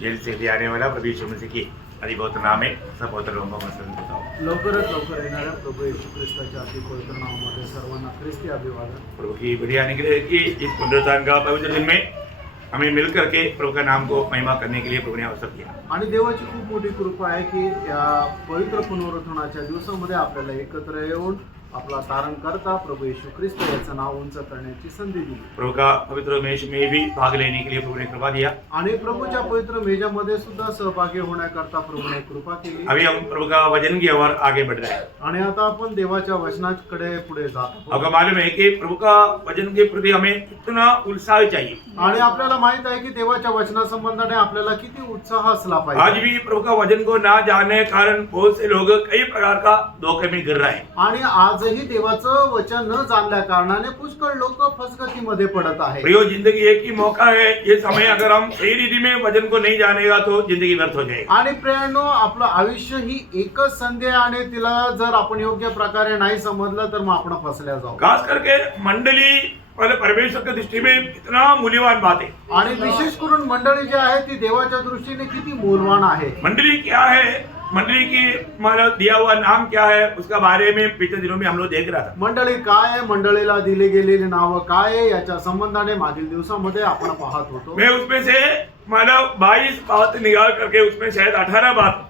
Gel से आने वाला प्रभु यीशु मसीह की अति पवित्र नाम है सब पवित्र लोगों को मस्त बताओ। लवकरच लवकर येणाऱ्या प्रभू येशू ख्रिस्ताच्या अति पवित्र नावामध्ये सर्वांना ख्रिस्ती अभिवादन। प्रभु की बढ़िया निकले कि इस पुनरुत्थान का पवित्र दिन में हमें मिल करके प्रभु का नाम को महिमा करने के लिए प्रभु ने अवसर दिया। आणि देवाची खूप मोठी कृपा आहे की या पवित्र पुनरुत्थानाच्या दिवसामध्ये आपल्याला एकत्र येऊन आपला तारण करता प्रभु येशू ख्रिस्त याचं नाव उंच करण्याची संधी दिली। प्रभु का पवित्र मेष में भी भाग लेने के लिए प्रभु ने कृपा दिया। आणि प्रभूच्या पवित्र मेजामध्ये सुद्धा सहभागी होण्याकरता प्रभूने कृपा केली। अभी हम प्रभु का वचन की ओर आगे बढ़ रहे हैं। आणि आता आपण देवाच्या वचनाकडे पुढे जात आहोत। आपको मालूम है कि प्रभु का वचन के प्रति हमें कितना उत्साह चाहिए। आणि आपल्याला माहित आहे की देवाच्या वचनासंबंधाने आपल्याला किती उत्साह असला आज पाहिजे। भी प्रभु का वचन को ना जानने के कारण बहुत से लोग कई प्रकार का धोखे में गिर रहे हैं। आणि आजही देवाचं वचन न जाणल्या कारणाने पुष्कळ लोक फसगतीमध्ये पडत आहेत। प्रियो, जिंदगी एक ही मौका है। ये समय अगर हम सही रीति में वचन को नहीं जानेगा तो जिंदगी व्यर्थ हो जाएगी। आणि प्रियांनो, आपलं आयुष्य ही एकच संधी आहे आणि तिला जर आपण योग्य प्रकारे नाही समजलं तर मग आपण फसल्या जाऊ। खास करके मंडली पहले परमेश्वर की दृष्टि में इतना मूल्यवान बात है। आणि विशेष करून मंडळी जी आहे ती देवाच्या दृष्टीने किती मूल्यवान आहे। मंडली क्या है, मंडली की मतलब दिया हुआ नाम क्या है, उसका बारे में पिछले दिनों में हम लोग देख रहा था। मंडळी काय आहे, मंडळीला दिले गेलेली नाव काय आहे याच्या संबंधाने मागील दिवसामध्ये आपण पाहत होतो। मैं उसमें से मतलब 22 बात निकाल करके उसमें शायद 18 बात,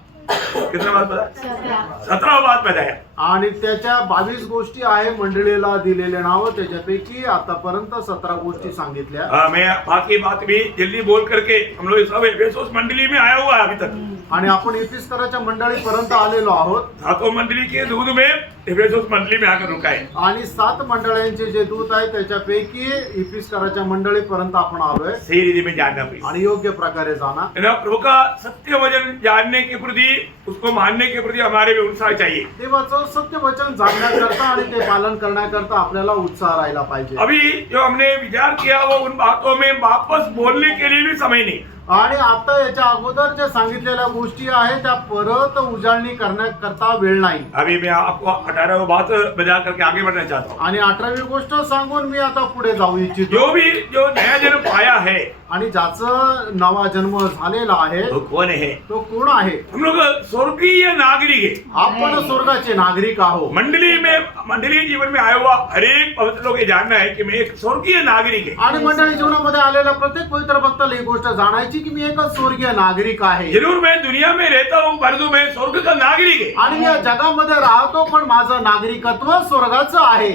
कितना बात बताया, 17 बात बताया। आणि त्याच्या 22 गोष्टी आहे मंडळीला दिलेले नाव, त्याच्यापैकी आतापर्यंत 17 गोष्टी सांगितल्या। मैं बाकी बात भी जल्दी बोल करके हम लोग सब एफेसोस मंडली में आया हुआ है अभी तक। आणि आपण एफिसकराच्या मंडळीपर्यंत आलेलो आहोत। सातों मंडली के दूध में एफेसोस मंडली में आकर रुका है। आणि 7 मंडळांचे जे दूत आहेत त्याच्यापैकी एफिसकराच्या मंडळीपर्यंत आपण आलोय। सही रीति में जानना पड़ेगा आणि योग्य प्रकारे जाना। प्रभु का सत्य वचन जानने के प्रति, उसको मानने के प्रति हमारे में उत्साह चाहिए। देवाचं सत्य वचन जाणण्याकरता आणि ते पालन करण्याकरता आपल्याला उत्साह राहिला पाहिजे। अभी जो हमने विचार किया वो उन बातों में वापस बोलने के लिए भी समय नहीं। आणि आता याच्या अगोदर जे सांगितलेल्या गोष्टी आहेत त्या परत उजाळणी करण्याकरता वेळ नाही। अभी मैं आपको 18 बात बजा करके आगे बढ़ना चाहता हूँ। आणि 18वी गोष्ट सांगून मी आता पुढे जाऊ इच्छितो। जो नया जन्म पाया है, आणि ज्याचं नवा जन्म झालेला आहे वो कौन है? तो कोण आहे? हम लोग स्वर्गीय नागरिक है। आपण स्वर्गाचे नागरिक आहोत। मंडली जीवन में आया हुआ हर एक पवित्र लोग ये जानना है कि मैं एक स्वर्गीय नागरिक है। आणि मंडळी जीवनामध्ये आलेल्या प्रत्येक पवित्र भक्ताला ही गोष्ट जाणायची की मी एक स्वर्गीय नागरिक आहे। जरूर मैं दुनिया में रहता हूँ परंतु मैं स्वर्ग का नागरिक है। आणि मी या जगामध्ये राहतो पण माझं नागरिकत्व स्वर्गाचं आहे।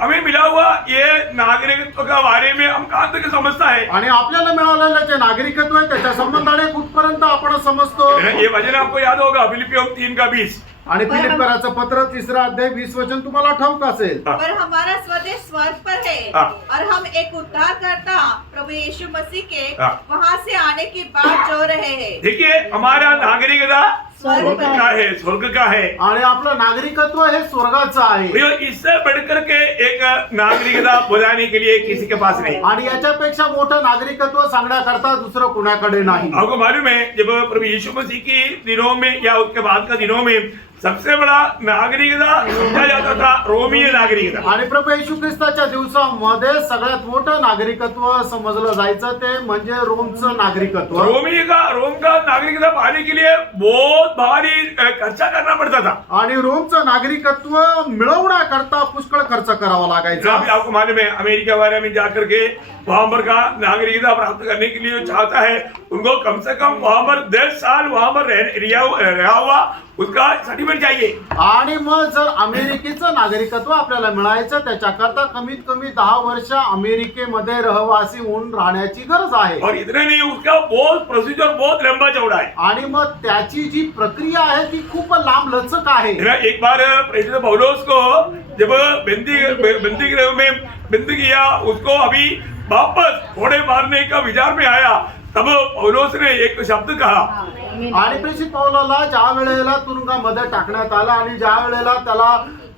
हमें मिला हुआ ये नागरिकत्व का बारे में हम कहाँ तक समझता है? आणि आपल्याला मिळालेलं जे नागरिकत्व आहे त्याच्या संबंधाने कुठपर्यंत आपण समजतो? ये वचन आपको याद होगा, फिलिपियों 3:20। आणि फिलिप्पियराचं पत्र 3 अध्याय 20 वचन तुम्हाला ठाऊक असेल। पर हमारा स्वदेश स्वर्ग पर है और हम एक उद्धारकर्ता प्रभु यीशु मसीह के वहां से आने की बात जो रहे हैं। देखिए, हमारा नागरिकता स्वर्ग का है। आणि आपलं नागरिकत्व हे स्वर्गाचं आहे। इससे बढ़कर के एक नागरिकता बुलाने के लिए किसी के पास नहीं। आणि याच्यापेक्षा मोठं नागरिकत्व सांगण्याकरता दुसरं कुणाकडे नाही। आपको मालूम है, जब प्रभु यीशु मसीह के दिनों में या उसके बाद का दिनों में सबसे बड़ा नागरिकता समझा जाता था रोमीय नागरिकता। आणि प्रभू येशू ख्रिस्ताच्या दिवसामध्ये सगळ्यात मोठं नागरिकत्व समजलं जायचं ते म्हणजे रोमचं नागरिकत्व। रोम का नागरिकता पाने के लिए बहुत भारी खर्चा करना पड़ता था। आणि रोमचं नागरिकत्व मिळवण्याकरता पुष्कळ खर्च करावा लागायचा। आपको मालूम है, अमेरिका वाले में जाकर के वहां पर का नागरिकता प्राप्त करने के लिए चाहता है, उनको कम से कम वहां पर 10 साल वहां पर रहा हुआ उसका सर्टिफिकेट चाहिए। आणि मग जर अमेरिकेचं नागरिकत्व आपल्याला मिळायचं त्याच्याकरता कमीत कमी 10 वर्ष अमेरिकेमध्ये रहिवासी होऊन राहण्याची गरज आहे। और इतने नहीं, उसका बहुत प्रोसीजर बहुत लंबा चौड़ा है। आणि मग त्याची जी प्रक्रिया आहे ती खूप लांब लचक आहे। एक बार प्रेसिडेंट पौलोस को जब बंदी गृह में बंद किया, उसको अभी वापस घोड़े मारने का विचार में आया, तब पौलोस ने एक शब्द कहा। आणि प्रेषित पौलाला ज्या वेळेला तुरुंगामध्ये टाकण्यात आला आणि ज्या वेळेला त्याला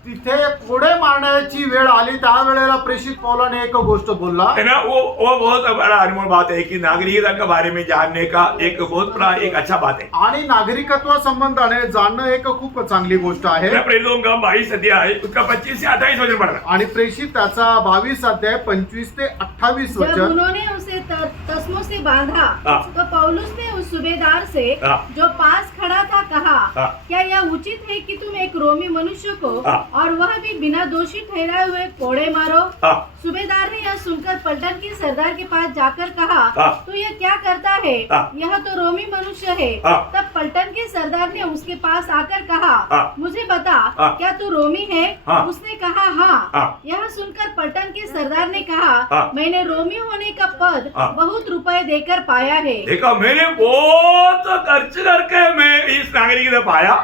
तिथे कोडे मारण्याची वेळ आली त्यावेळेला प्रेषित पौलाने एक गोष्ट बोलला. है ना, वो बहुत बड़ा अनमोल बात है कि नागरिकता के बारे में जानने का एक बहुत बड़ा एक अच्छा बात है. आणि नागरिकत्व संबंधाने जाणणं एक खूप चांगली गोष्ट आहे. प्रेरितों का 22 अध्याय उसका 25 से 28 वचन पढ़ना. आणि प्रेषित त्याचा 22 अध्याय 25 ते 28 जब वचन. उन्होंने उसे तस्मों से बांधा हाँ। तो पौलुस ने उस सूबेदार से हाँ। जो पास खड़ा था कहा, हाँ। क्या यह उचित है कि तुम एक रोमी मनुष्य को हाँ। और वह भी बिना दोषी ठहराए हुए कोड़े मारो? हाँ। सूबेदार ने यह सुनकर पलटन के सरदार के पास जाकर कहा, हाँ। तू यह क्या करता है? हाँ। यह तो रोमी मनुष्य है। हाँ। तब पलटन के सरदार ने उसके पास आकर कहा, हाँ। मुझे बता, हाँ। क्या तू रोमी है? हाँ। उसने कहा हाँ। हाँ। यह सुनकर पलटन के सरदार ने कहा, हाँ। मैंने रोमी होने का पद हाँ। बहुत रुपए देकर पाया है। देखा, मैंने बहुत खर्च करके मैं इस नागरिकता पाया.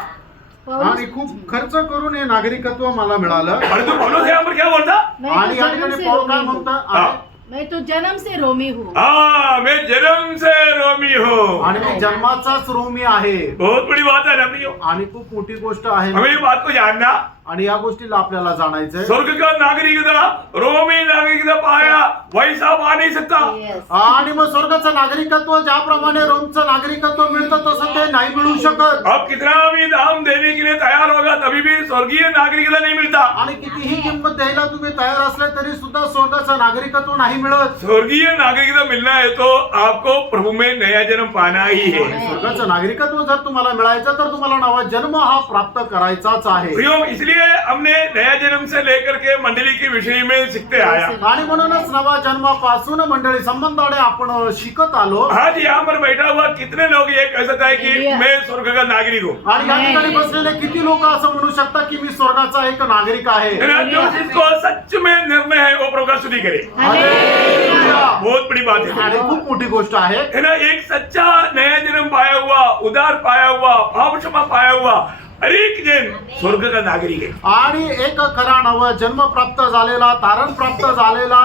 पौलुस- आणि खूप खर्च करून हे नागरिकत्व मला मिळालं. परंतु पौलुस यहाँ पर क्या बोलता? मैं आणि तो या जन्म ठिकाणी से पौल रोमी काय हूँ। म्हणतात? हाँ. मैं तो जन्म से रोमी हूँ। हाँ, मैं जन्म से रोमी हूँ. आणि मी जन्माचाच रोमी आहे. बहुत बड़ी बात है ना प्रियो. आणि खूप मोठी गोष्ट आहे. हमें ये बात को जानना, आणि या गोष्टीला आपल्याला जाणायचंय. स्वर्ग का नागरिकता, रोमी नागरिकता पाया वैसा पा नहीं सकता. Yes. आणि मग स्वर्गाचं नागरिकत्व ज्याप्रमाणे रोमचं नागरिकत्व मिळतं तसं ते नाही मिळू शकत. अब कितना भी दाम देने के लिए तैयार होगा तभी भी स्वर्गीय नागरिकता नहीं मिलता. आणि कितीही किंमत द्यायला तुम्ही तयार असले तरी सुद्धा स्वर्गाचं नागरिकत्व नाही मिळत. स्वर्गीय नागरिकता मिलना है तो आपको प्रभु में नया जन्म पाना ही है. स्वर्गाचं नागरिकत्व जर तुम्हाला मिळायचं तर तुम्हाला नवा जन्म हा प्राप्त करायचाच आहे. प्रियो, इसलिए हमने नया जन्म से लेकर के मंडली के विषय में सीखते आया. आणि म्हणूनच नवा जन्मापासून मंडळी संबंधाने आपण शिकत आलो. आज यहाँ पर बैठा हुआ कितने लोग ये कह सकता है कि मैं स्वर्ग का नागरिक हूँ? आणि या ठिकाणी बसलेले किती लोक असं म्हणू शकतात की मी स्वर्गाचा एक नागरिक आहे. है ना? जो जिसको सच में निर्णय है वो प्रभु का स्तुति करे. हालेलुया. बहुत बड़ी बात है. आणि खूप मोठी गोष्ट आहे. है ना, एक सच्चा नया जन्म पाया हुआ, उदार पाया हुआ, पाप क्षमा पाया हुआ हर एक जन स्वर्ग का नागरिक है. आणि एक खरा नवा जन्म प्राप्त झालेला, तारण प्राप्त झालेला,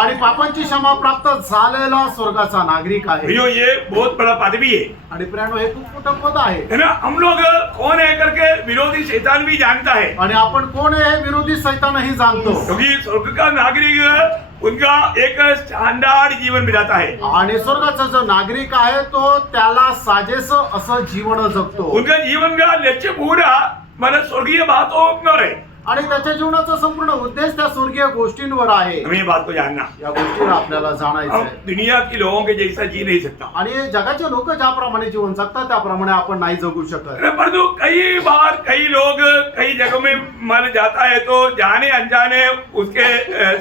आणि पापांची क्षमा प्राप्त झालेला स्वर्गाचा नागरिक आहे. भैया, ये बहुत बड़ा पदवी है. आणि प्रियानो हे खूप मोठं पद आहे. है ना, हम लोग कौन है करके विरोधी शैतान भी जानता है. आणि आपण कोण आहे हे विरोधी सैतानही जाणतो. क्योंकि स्वर्ग का नागरिक उनका एक स्टैंडर्ड जीवन बिताता है. आणि स्वर्गाचा जो नागरिक आहे तो त्याला साजेस असं जीवन जगतो. उनका जीवन का लक्ष्य पूरा मतलब स्वर्गीय बातों पर है. आणि त्याच्या जीवनाचा संपूर्ण उद्देश त्या स्वर्गीय गोष्टींवर आहे. हमें ये बात को जानना. या गोष्टीला आपल्याला हम जाणायचं. दुनिया के लोगों के जैसा जी नहीं सकता. आणि जगाचे लोक ज्याप्रमाणे जीवन जगतात त्याप्रमाणे आपण नाही जगू शकत. परंतु कई बार कई लोग कई जगहों में मर जाता है तो जाने अनजाने उसके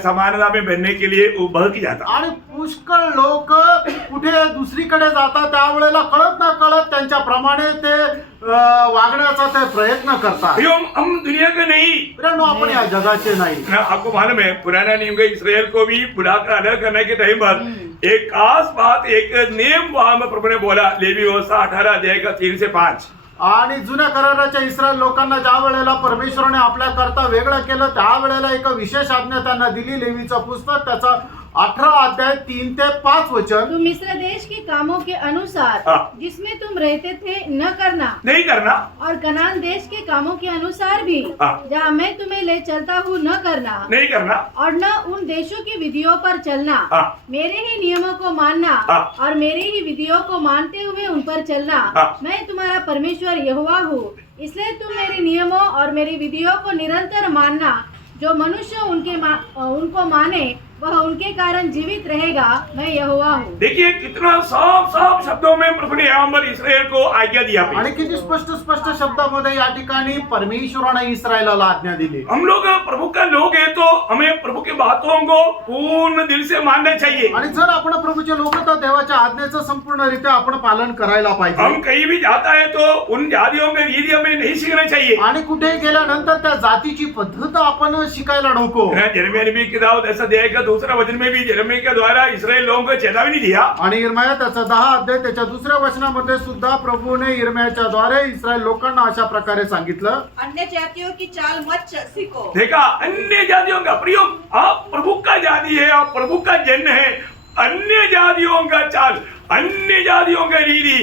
समानता में बनने के लिए वो बहक जाता. आणि पुष्कळ लोक कुठे दुसरीकडे जातात त्यावेळेला कळत न कळत त्यांच्याप्रमाणे ते वागण्याचा ते प्रयत्न करतात. हम दुनिया के नहीं. मित्रांनो, आपण या जगाचे नाही. आपको मालूम है पुराना नियम का इसराइल को भी बुलाकर अलग करने के टाइम पर एक खास बात, एक नियम वहां में प्रभु ने बोला. लेवी व्यवस्था 18 अध्याय का 3 से 5. आणि जुन्या कराराच्या इस्रायल लोकांना ज्या वेळेला परमेश्वराने आपल्या करता वेगळं केलं त्यावेळेला एक विशेष आज्ञा त्यांना दिली. लेवीचं पुस्तक त्याचा 18 अध्याय 3 ते 5 वचन. तुम मिस्र देश के कामों के अनुसार हाँ। जिसमें तुम रहते थे न करना, नहीं करना. और कनान देश के कामों के अनुसार भी हाँ। जहाँ मैं तुम्हें ले चलता हूँ न करना, नहीं करना. और न उन देशों की विधियों पर चलना. हाँ। मेरे ही नियमों को मानना हाँ। और मेरे ही विधियों को मानते हुए उन पर चलना. हाँ। मैं तुम्हारा परमेश्वर यहोवा हूँ. इसलिए तुम मेरे नियमों और मेरी विधियों को निरंतर मानना. जो मनुष्य उनको माने वह उनके कारण जीवित रहेगा. मैं यहोवा हूँ. देखिए कितना साफ साफ शब्दों में प्रभु ने यहाँ पर इसराइल को आज्ञा दिया. आणि किती स्पष्ट शब्दामध्ये या ठिकाणी परमेश्वराने इस्रायलाला आज्ञा दिली. हम लोग प्रभु का लोग है तो हमें प्रभु की बातों को पूर्ण दिल से मानना चाहिए. आणि जर आपण प्रभूचे लोक तर देवाच्या आज्ञेचं संपूर्णरित्या आपण पालन करायला हम पाहिजे. कहीं भी जाता है तो उन जातियों में रीति हमें नहीं सीखना चाहिए. आणि कुठे गेल्यानंतर त्या जातीची पद्धत आपण शिकायला नको. यिर्मयाह नबी की किताब 10 अध्याय का दूसरा वचन में भी यिर्मयाह के द्वारा इस्राएल लोगों को चेतावनी दिया. आणि यिर्मयाह त्याचा 10 अध्याय त्याच्या दुसऱ्या वचनामध्ये सुद्धा प्रभूने यिर्मयाहच्या द्वारे इस्रायल लोकांना अशा प्रकारे सांगितलं. अन्य जातियों की चाल मत सीखो. देखा, अन्य जातियों का प्रयोग. आप प्रभु का जाति है, आप प्रभु का जन है. अन्य जातियों का चाल, अन्य जातियों का रीति,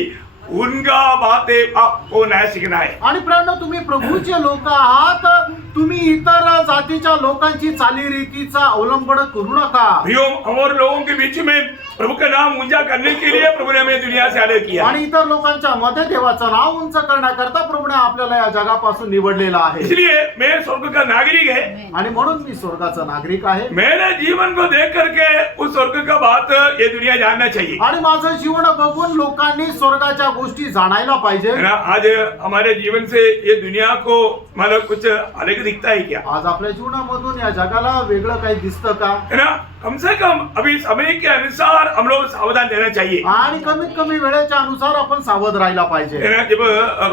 उनका बातें आपको नहीं सीखना है. आणि प्रियांनो, तुम्ही प्रभूचे लोक आहात तुम्ही इतर जातीच्या लोकांची चालीरीतीचा अवलंबन करू नका. भाइयों, हम और लोगों के बीच में प्रभु का नाम ऊंचा करने के लिए प्रभु ने हमें दुनिया से अलग किया. आणि इतर लोकांच्या मध्ये देवाचं नाव उंच करण्याकरता प्रभूने आपल्याला या जगापासून निवडलेलं आहे. इसलिए मैं स्वर्ग का नागरिक है. आणि म्हणून मी स्वर्गाचा नागरिक आहे. मेरे जीवन को देख करके उस स्वर्ग का बात ये दुनिया जानना चाहिए. आणि माझं जीवन बघून लोकांनी स्वर्गाच्या गोष्टी जाणायला पाहिजे. है ना? आज हमारे जीवन से ये दुनिया को मतलब कुछ अलग दिखता है क्या? आज आपल्या जीवनामधून या जगाला वेगळं काही दिसतं का? है ना? कम से कम अभी समय के अनुसार हम लोग सावधान रहना चाहिए. आणि कमीत कमी वेळेच्या अनुसार आपण सावध राहायला पाहिजे. है ना? जब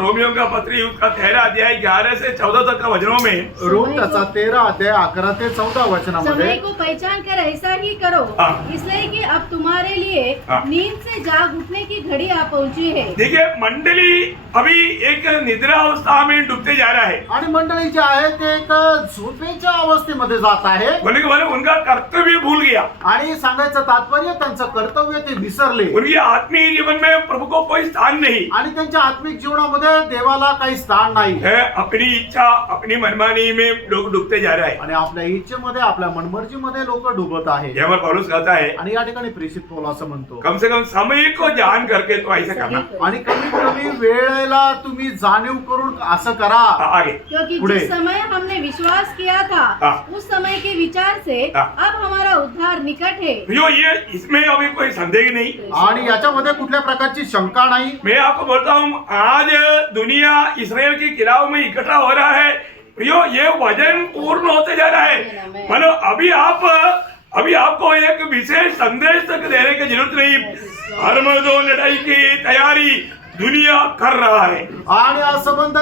रोमियो का पत्री उसका 13 अध्याय 11 से 14 तक का वचनों में रोम त्याचा 13 अध्याय 11 ते 14 वचनामध्ये समय को पहचान कर ऐसा ही करो, हाँ। इसलिए कि अब तुम्हारे लिए हाँ। नींद से जाग उठने की घड़ी आ पहुंची है. देखिए, मंडली अभी एक निद्रा अवस्था में डूबते जा रहा है. आणि मंडळी जे आहे ते एक झोपेच्या अवस्थेमध्ये जात आहे. बोलने के बाद उनका कर्तव्य भूल गया. आणि सांगायचं तात्पर्य त्यांचं कर्तव्य ते विसरले. उनकी आत्मीय जीवन में प्रभु को कोई स्थान नहीं आणि त्यांच्या आत्मिक जीवनामध्ये देवाला काही स्थान नाही. है. अपनी इच्छा अपनी मनमानी में लोग डूबते जा रहे हैं. आणि आपल्या इच्छेमध्ये आपल्या मनमर्जीमध्ये लोक डुबत आहे. यहाँ पर पौलुस कहता है, आणि या ठिकाणी प्रेषित पौल असं म्हणतो, कम से कम समय को जान करके तो ऐसा करना. आणि कमीत कमी वेळेला तुम्ही जाणीव करून असं करा. आगे क्योंकि पुढे. जिस समय हमने विश्वास किया था हाँ। उस समय के विचार से हाँ। अब हमारा उद्धार निकट है. भैया, ये इसमें अभी कोई संदेह नहीं. आणि याच्यामध्ये कुठल्या प्रकारची शंका नाही. मैं आपको बोलता हूँ, आज दुनिया इसराइल के खिलाफ में इकट्ठा हो रहा है. भैया, ये वजन पूर्ण होते जा रहा है. मतलब अभी आपको एक विशेष संदेश तक देने की जरूरत नहीं. हरमदोन लड़ाई की तैयारी दुनिया कर रहा है. आणि हा संबंध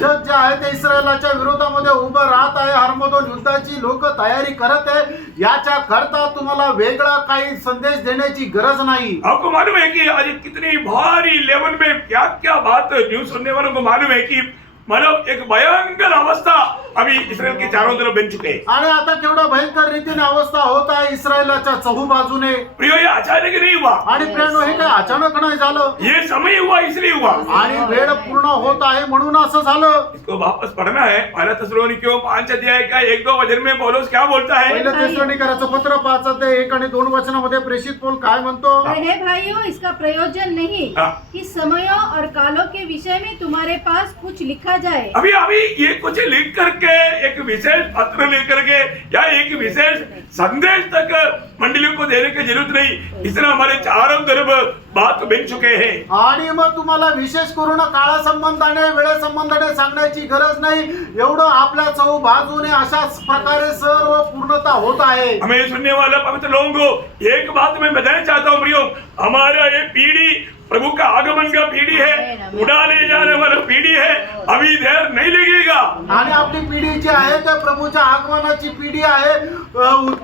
जग जे आहे ते इस्रायलाच्या विरोधामध्ये उभं राहत आहे. हरमोदोन युद्धाची लोक तयारी करत आहे. याच्या करता तुम्हाला वेगळा काही संदेश देण्याची गरज नाही. आपको मालूम है कि आज कितनी भारी लेवल में क्या क्या बात न्यूज सुनने वालों को मालूम है कि मतलब एक भयंकर अवस्था अभी इसराइल के चारों तरफ बन चुके हैं. आणि आता केवढा भयंकर रीतीने अवस्था होत आहे इस्रायलाच्या चहूबाजूने. प्रियो, ये अचानक नहीं हुआ. आणि प्रेरणो हे काय अचानक नाही झालं. ये समय हुआ इसलिए हुआ. आणि वेळ पूर्ण होत आहे म्हणून असं झालं. इसको वापस पढ़ना है. पहला थिस्सलुनीकियों 5 अध्याय का 1-2 वचन में पौलुस क्या बोलता है? पहिलं थिस्सलुनीकराचं पत्र 5 अध्याय 1 आणि 2 वचनामध्ये प्रेषित पौल काय म्हणतो? हे भाइयों, इसका प्रयोजन नहीं हाँ। कि समयों और कालों के विषय में तुम्हारे पास कुछ लिखा जाए. अभी ये कुछ लिख करके एक विशेष पत्र लिख करके या एक विशेष संदेश तक मंडलियों को देने की जरूरत नहीं. इसलिए हमारे चारों तरफ बात बन चुके हैं. आणि मग तुम्हाला विशेष करून काळा संबंधाने वेळे संबंधाने सांगण्याची गरज नाही. एवढं आपल्या चहू बाजूने अशाच प्रकारे सर्व पूर्णता होत आहे. हमें सुनने वाला पवित्र लोगों को एक बात मैं बताना चाहता हूँ प्रियो, हमारा ये पीढ़ी प्रभु का आगमन का पीढ़ी है, उड़ा ले जाने वाला पीढ़ी है. अभी देर नहीं लगेगा. आणि आपली पिढी जी आहे त्या प्रभूच्या आगमनाची पिढी आहे.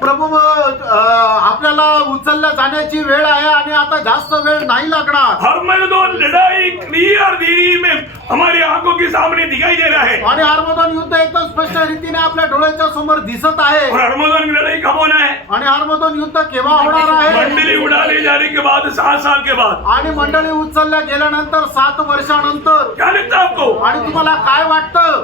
प्रभू आपल्याला उचलल्या जाण्याची वेळ आहे आणि आता जास्त वेळ नाही लागणार. हरमगदोन लड़ाई क्लियर दीनी में हमारी आंखों के सामने दिखाई दे रहा है. आणि हरमोदन युद्ध एकदम स्पष्ट रीतीने आपल्या डोळ्याच्या समोर दिसत आहे. और हरमगदोन की लड़ाई कब होना है? आणि हरमोदन युद्ध केव्हा होणार आहे? मंडली उड़ा ले जाने के बाद 7 साल के बाद. आणि मंडळी उचलल्या गेल्यानंतर 7 वर्षानंतर. क्या लगता है आपको? आणि तुम्हाला काय वाटतं?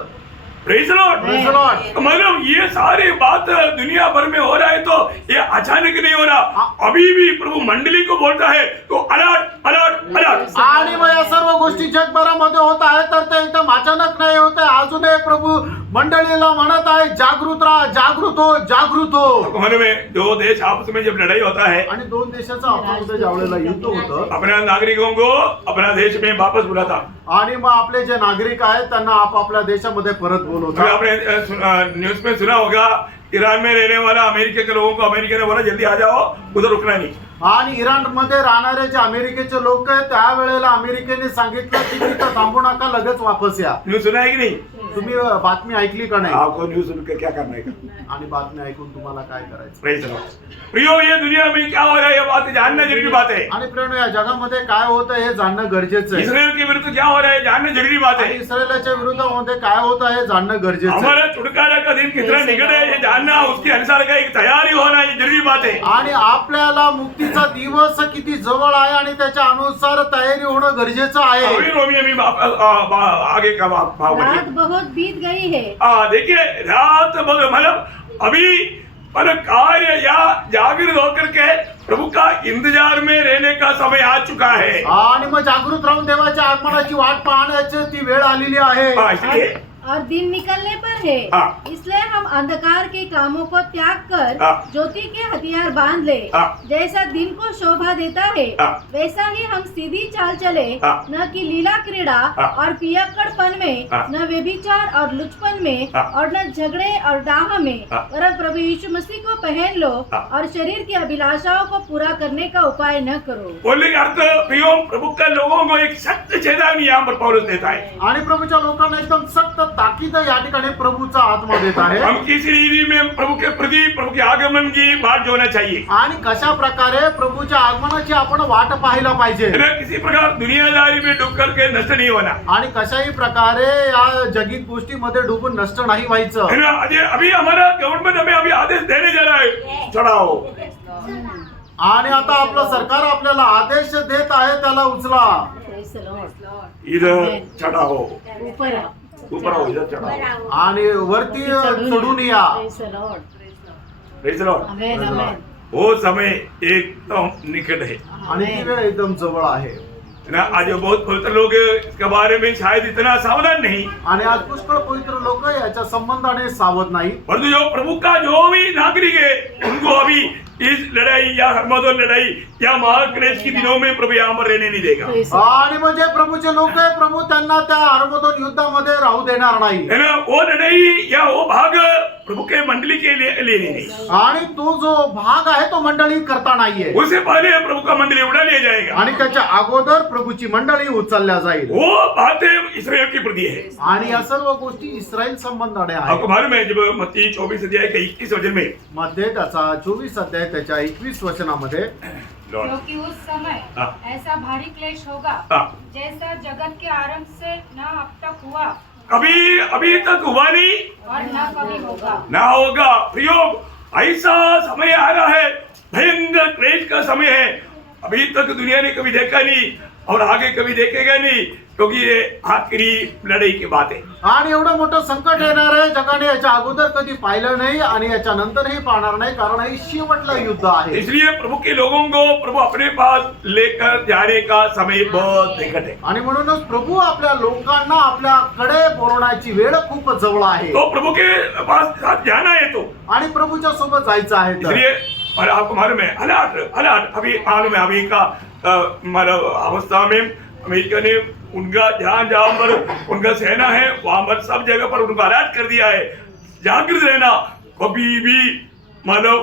Praise Lord. Praise the Lord. मतलब ये सारी बात दुनिया भर में हो रहा है तो ये अचानक नहीं हो रहा. अभी भी प्रभु मंडली को बोलता है तो अलर्ट अलर्ट अलर्ट. आणि मग या सर्व गोष्टी जगभरामध्ये होत आहे तर ते एकदम अचानक नाही होत आहे. अजूनही प्रभू मंडळीला म्हणत आहे जागृत राहा, जागृत हो, जागृत हो. मालूम है, दो देश आपस में जब लड़ाई होता है, आणि 2 देशाचं आपल्यामध्ये ज्यावेळेला युद्ध होतं अपना नागरिकों को अपना देश में वापस बुलाता. आणि मग आपले जे नागरिक आहेत त्यांना आपापल्या देशामध्ये परत तो बोलवतात. आपने न्यूज में सुना होगा, ईरान में रहने वाला अमेरिका के लोगों को अमेरिका ने बोला जल्दी आ जाओ, उधर रुकना नहीं. आणि इराण मध्ये राहणारे जे अमेरिकेचे लोक आहेत त्यावेळेला अमेरिकेने सांगितलं की तिथं थांबू नका, लगेच वापस या. न्यूज सुना है कि नहीं? तुम्ही बातमी ऐकली का नाही? आपको न्यूज सुनकर क्या करना है? आणि बातमी ऐकून तुम्हाला काय करायचं? Praise the Lord. प्रियो, ये दुनिया में क्या हो रहा है ये बात जानना जरूरी बात है. आणि प्रेरणा या जगामध्ये काय होतं हे जाणणं गरजेचं आहे. इसराइल के विरुद्ध क्या हो रहा है जानना जरूरी बात आणि है. इस्रायलाच्या विरोधामध्ये काय होत आहे जाणणं गरजेचं आहे. हमारा छुटकारा का दिन कितना निकट है ये जानना, उसके अनुसार का एक तैयारी होना ये जरूरी बात है. आणि आपल्याला मुक्तीचा दिवस किती जवळ आहे आणि त्याच्या अनुसार तयारी होणं गरजेचं आहे. अभी रोमी अभी आगे का भाव रात बहुत बीत गई है। देखिए रात मतलब अभी पर कार्य या जागृत होकर के प्रभु का इंतजार में रहने का समय आ चुका है। आणि मग जागृत राहून देवाच्या आगमनाची वाट पाहण्याची ती वेळ आलेली आहे। इसलिए और दिन निकलने पर है, इसलिए हम अंधकार के कामों को त्याग कर ज्योति के हथियार बांध ले। जैसा दिन को शोभा देता है वैसा ही हम सीधी चाल चले, न कि लीला क्रीड़ा और पियक्कड़पन में, न व्यभिचार और लुचपन में, और न झगड़े और डाह में, वरन प्रभु यीशु मसीह को पहन लो और शरीर की अभिलाषाओं को पूरा करने का उपाय न करो। बोलने का अर्थ प्रियो प्रभु के लोगों को एक सख्त चेतावनी यहाँ पर पौलुस देता है। आणि प्रभूच्या लोकांना एकदम सक्त ताकीद या ठिकाणी प्रभूचा आत्मा देत आहे। हम किस रीति में प्रभु के प्रति प्रभु के आगमन की बात जोना चाहिए आणि कशा प्रकारे प्रभूच्या आगमनाची आपण वाट पाहायला पाहिजे। किसी प्रकार दुनियादारी में डूब करके नष्ट नहीं होना, आणि कशाही प्रकारे या जगत गोष्टीमध्ये डुबून नष्ट नाही व्हायचं। है ना। अभी हमारा गवर्नमेंट हमें अभी आदेश देने जा रहा है, चढ़ाओ। आणि आता आपलं सरकार आपल्याला आदेश देत आहे, त्याला उचला, इधर चढ़ाओ, ऊपर आओ, ऊपर आओ, इधर चढ़ाओ आणि वरती चढून या। Praise the Lord. आमेन, आमेन। वो समय एकदम निकट है आणि ती वेळ एकदम जवळ आहे। है ना। आज बहुत पवित्र लोग इसके बारे में शायद इतना सावधान नहीं, आणि आज पुष्कळ पवित्र लोक याच्या संबंधाने सावध नाही। परंतु जो प्रभु का जो भी नागरिक है उनको अभी इस लड़ाई या हरमदोन लड़ाई या महाक्लेश के दिनों में प्रभु यहाँ पर रहने नहीं देगा। आणि म्हणजे प्रभूचे लोक आहे, प्रभू त्यांना त्या हरमदोन युद्धामध्ये राहू देणार नाही। है ना। वो लड़ाई या वो भाग प्रभु के मंडली के लिए लेनी नहीं, आणि तो जो भाग आहे तो मंडळी करता नाहीये। उससे पहले प्रभु का मंडली उड़ा लिया जाएगा आणि त्याच्या अगोदर प्रभूची मंडळी उचलल्या जाईल। वो बातें इसराइल की प्रति है। आणि या सर्व गोष्टी इस्रायल संबंधाने आपको आहेत। मालूम है जब मत्ती 24 अध्याय के 21 वचन में मध्ये त्याचा 24 अध्याय त्याच्या 21 वचनामध्ये, क्योंकि उस समय ऐसा भारी क्लेश होगा जैसा जगत के आरंभ से न अब तक हुआ, अभी तक हुआ नहीं और न कभी होगा, ना होगा। प्रयोग ऐसा समय आ रहा है, भयंकर क्लेश का समय है, अभी तक दुनिया ने कभी देखा नहीं और आगे कभी देखेगा नहीं, क्योंकि ये आखिरी लड़ाई की बात है। आणि एवढं मोठं संकट येणार आहे, जगाने याच्या अगोदर कधी पाहिलं नाही आणि याच्या नंतरही पाहणार नाही, कारण हे शेवटलं युद्ध आहे। इसलिए प्रभु के लोगों को प्रभु अपने पास लेकर जाने का समय बहुत निकट है। आणि म्हणूनच प्रभू आपल्या लोकांना आपल्याकडे बोलवण्याची वेळ खूप जवळ आहे। तो प्रभु के पास साथ जाना है तो, आणि प्रभूच्या सोबत जायचं आहे तर। इसलिए और आपको मालूम है अलर्ट अभी मालूम है अभी का मतलब अवस्था में अमेरिका ने उनका जहां पर उनका सेना है वहां पर सब जगह पर उनको अलर्ट कर दिया है, जागृत रहना, कभी भी मानव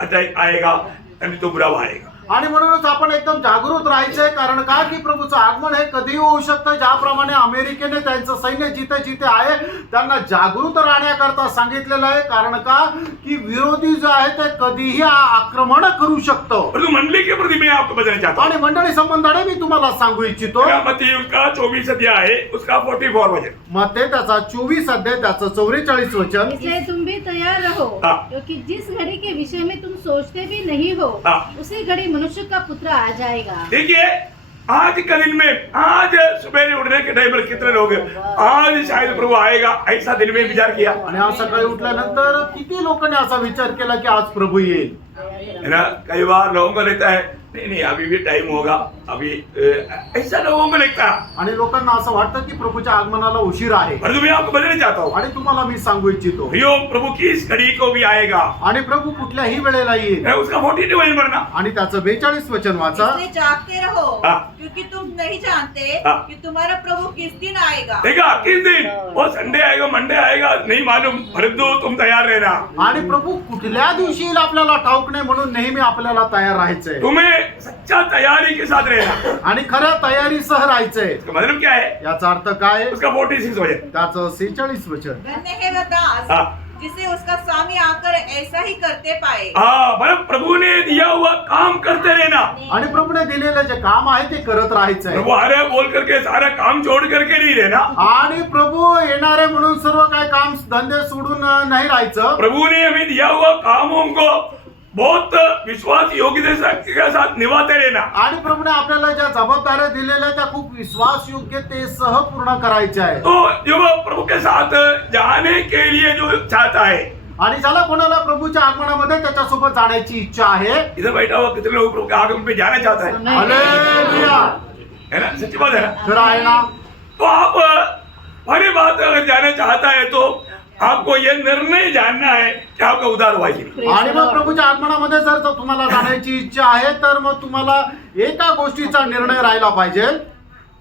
अटैक आएगा नहीं तो बुरा आएगा। आणि म्हणूनच आपण एकदम जागृत राहायचंय, कारण का की प्रभूचं आगमन हे कधी होऊ शकतं। ज्याप्रमाणे अमेरिकेने त्यांचं सैन्य जिथे जिथे आहे त्यांना जागृत राहण्याकरता सांगितलेलं आहे, कारण का की विरोधी जो आहे ते कधीही आक्रमण करू शकतो। परंतु मंडली के प्रति मैं आपको बताना चाहता हूं, आणि मंडळी संबंधाने मी तुम्हाला सांगू इच्छितो, मत्ती उसका 24 अध्याय है उसका 44 वचन, मध्ये त्याचा 24 अध्याय त्याचं 44 वचन। इसलिए तुम भी तैयार रहो, क्योंकि जिस घड़ी के विषय में तुम सोचते भी नहीं हो उसी घड़ी मनुष्य का पुत्र आ जाएगा। देखिए आज के दिन में, आज सुबह उठने के टाइम पर कितने लोग आज शायद प्रभु आएगा ऐसा दिन में विचार किया, आणि आज सकाळी उठल्यानंतर किती लोकांनी असा विचार केला की आज प्रभू येईल। है ना। कई बार लोगों को लगता है नहीं अभी भी टाइम होगा, अभी ऐसा लोगों को लगता है। आणि लोकांना असं वाटतं की प्रभूच्या आगमनाला उशीर आहे। परंतु मैं आपको बताना चाहता हूँ, आणि तुम्हाला मी सांगू इच्छितो, प्रभु की इस घड़ी को भी आएगा आणि प्रभू कुठल्याही वेळेला येईल। उसका 42 वचन पढ़ना, आणि त्याचं 42 वचन वाचा। इसलिए जागते रहो, हाँ। क्योंकि तुम नहीं जानते हाँ। कि तुम्हारा प्रभु किस दिन आएगा। देखा किस दिन, वो संडे आएगा मंडे आएगा नहीं मालूम, परंतु तुम तैयार रहना। आणि प्रभू कुठल्या दिवशी येईल आपल्याला ठाऊक नाही, म्हणून नेहमी आपल्याला तयार राहायचंय। तुम्हें सच्चा तैयारी के साथ रहना। आणि खऱ्या तयारीसह राहायचंय। इसका मतलब क्या है? याचा अर्थ काय? उसका 46 वचन, त्याचं 46 वचन। धन्य है वह दास हाँ। जिसे उसका स्वामी आकर ऐसा ही करते पाए। मतलब प्रभु ने दिया हुआ काम करते रहना। आणि प्रभूने दिलेलं जे काम आहे ते करत राहायचंय। प्रभु आ रहे बोल करके सारा काम छोड़ करके नहीं रहना। आणि प्रभू येणारे म्हणून सर्व काय काम धंदे सोडून नाही राहायचं। प्रभु ने हमें दिया हुआ कामों को बहुत विश्वास योग्यता के साथ निभाते रहना। आणि प्रभूने आपल्याला ज्या जबाबदाऱ्या दिलेल्या त्या खूप विश्वास योग्यतेसह पूर्ण करायच्या आहे. तो जो प्रभु के साथ जाने के लिए जो चाहता है, आणि ज्याला कोणाला प्रभूच्या आगमनामध्ये त्याच्यासोबत जाण्याची इच्छा आहे, इधर बैठा हुआ कितने लोग प्रभु के आगमन पे जाना चाहता है? हालेलुया, है ना, सच्ची बात है ना? खरं आहे ना. तो आप पहली बात अगर जाना चाहता है तो आपको ये निर्णय जानना है कि आपका उद्धार हुआ कि नहीं। आणि मग प्रभूच्या आगमनामध्ये जर तुम्हाला जाण्याची इच्छा आहे तर मग तुम्हाला एका गोष्टीचा निर्णय राहिला पाहिजे,